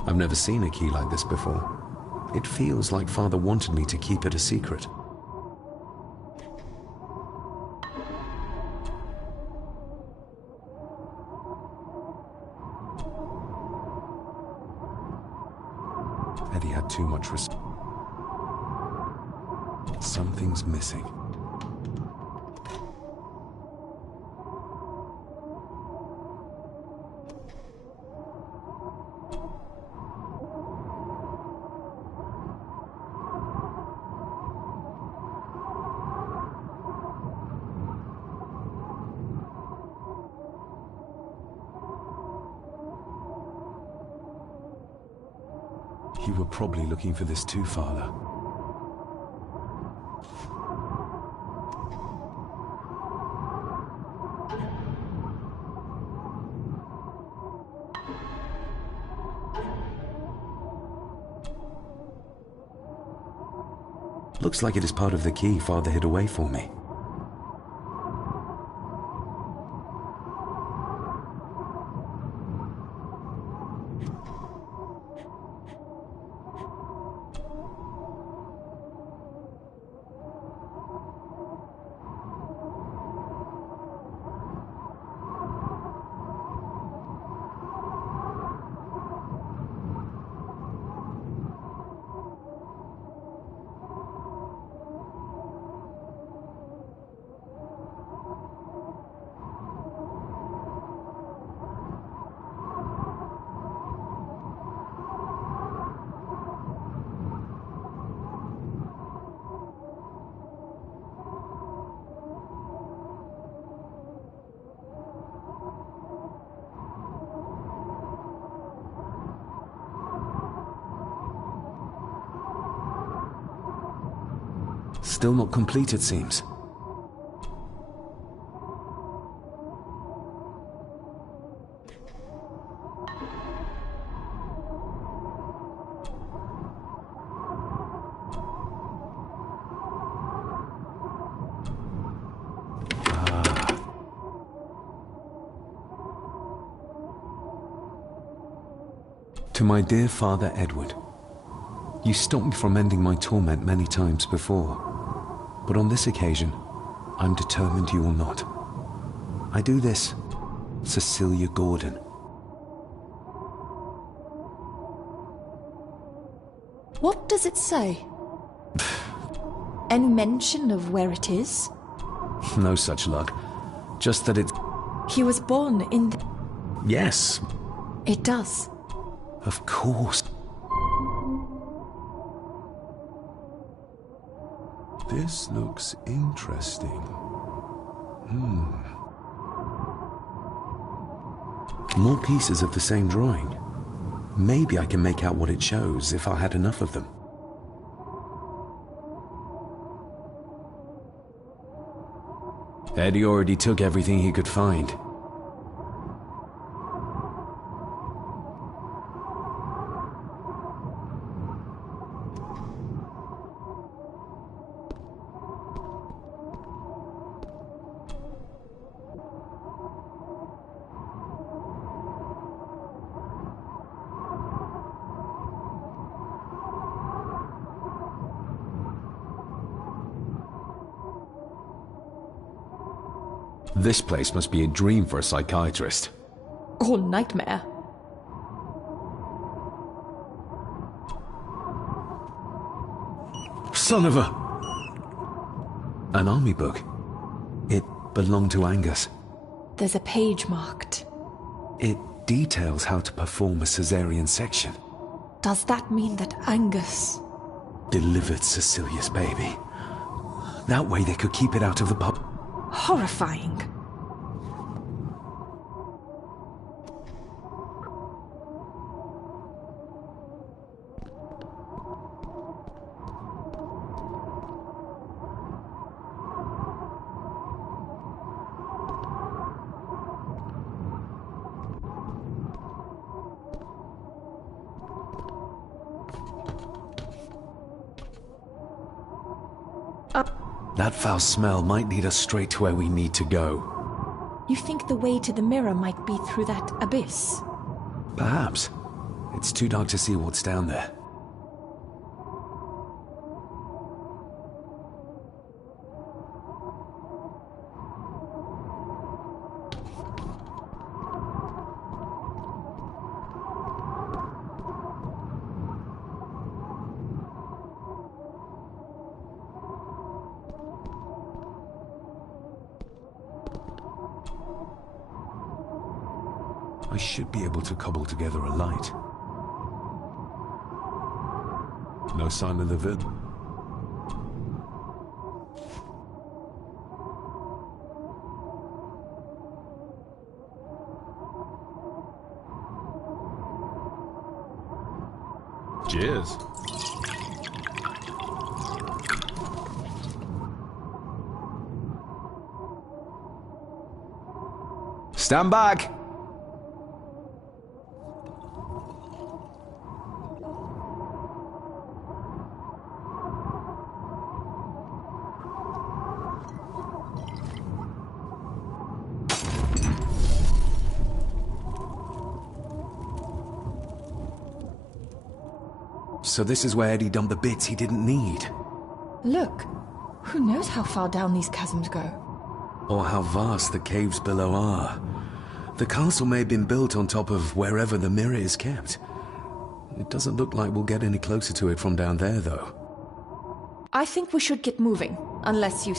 I've never seen a key like this before. It feels like Father wanted me to keep it a secret. Eddie had too much respect. Something's missing. You were probably looking for this too, Father. Looks like it is part of the key Father hid away for me. Still not complete, it seems. To my dear Father Edward, you stopped me from ending my torment many times before, but on this occasion, I'm determined you will not. I do this, Cecilia Gordon. What does it say? Any mention of where it is? No such luck. Just that it's... He was born in the... Yes. It does. Of course. This looks interesting. More pieces of the same drawing. Maybe I can make out what it shows if I had enough of them. Eddie already took everything he could find. This place must be a dream for a psychiatrist. Or nightmare. Son of a... An army book. It belonged to Angus. There's a page marked. It details how to perform a caesarean section. Does that mean that Angus... Delivered Cecilia's baby. That way they could keep it out of the pub. Horrifying. That foul smell might lead us straight to where we need to go. You think the way to the mirror might be through that abyss? Perhaps. It's too dark to see what's down there. I should be able to cobble together a light. No sign of the vid. Cheers. Stand back! So this is where Eddie dumped the bits he didn't need. Look, who knows how far down these chasms go? Or how vast the caves below are. The castle may have been built on top of wherever the mirror is kept. It doesn't look like we'll get any closer to it from down there, though. I think we should get moving, unless you...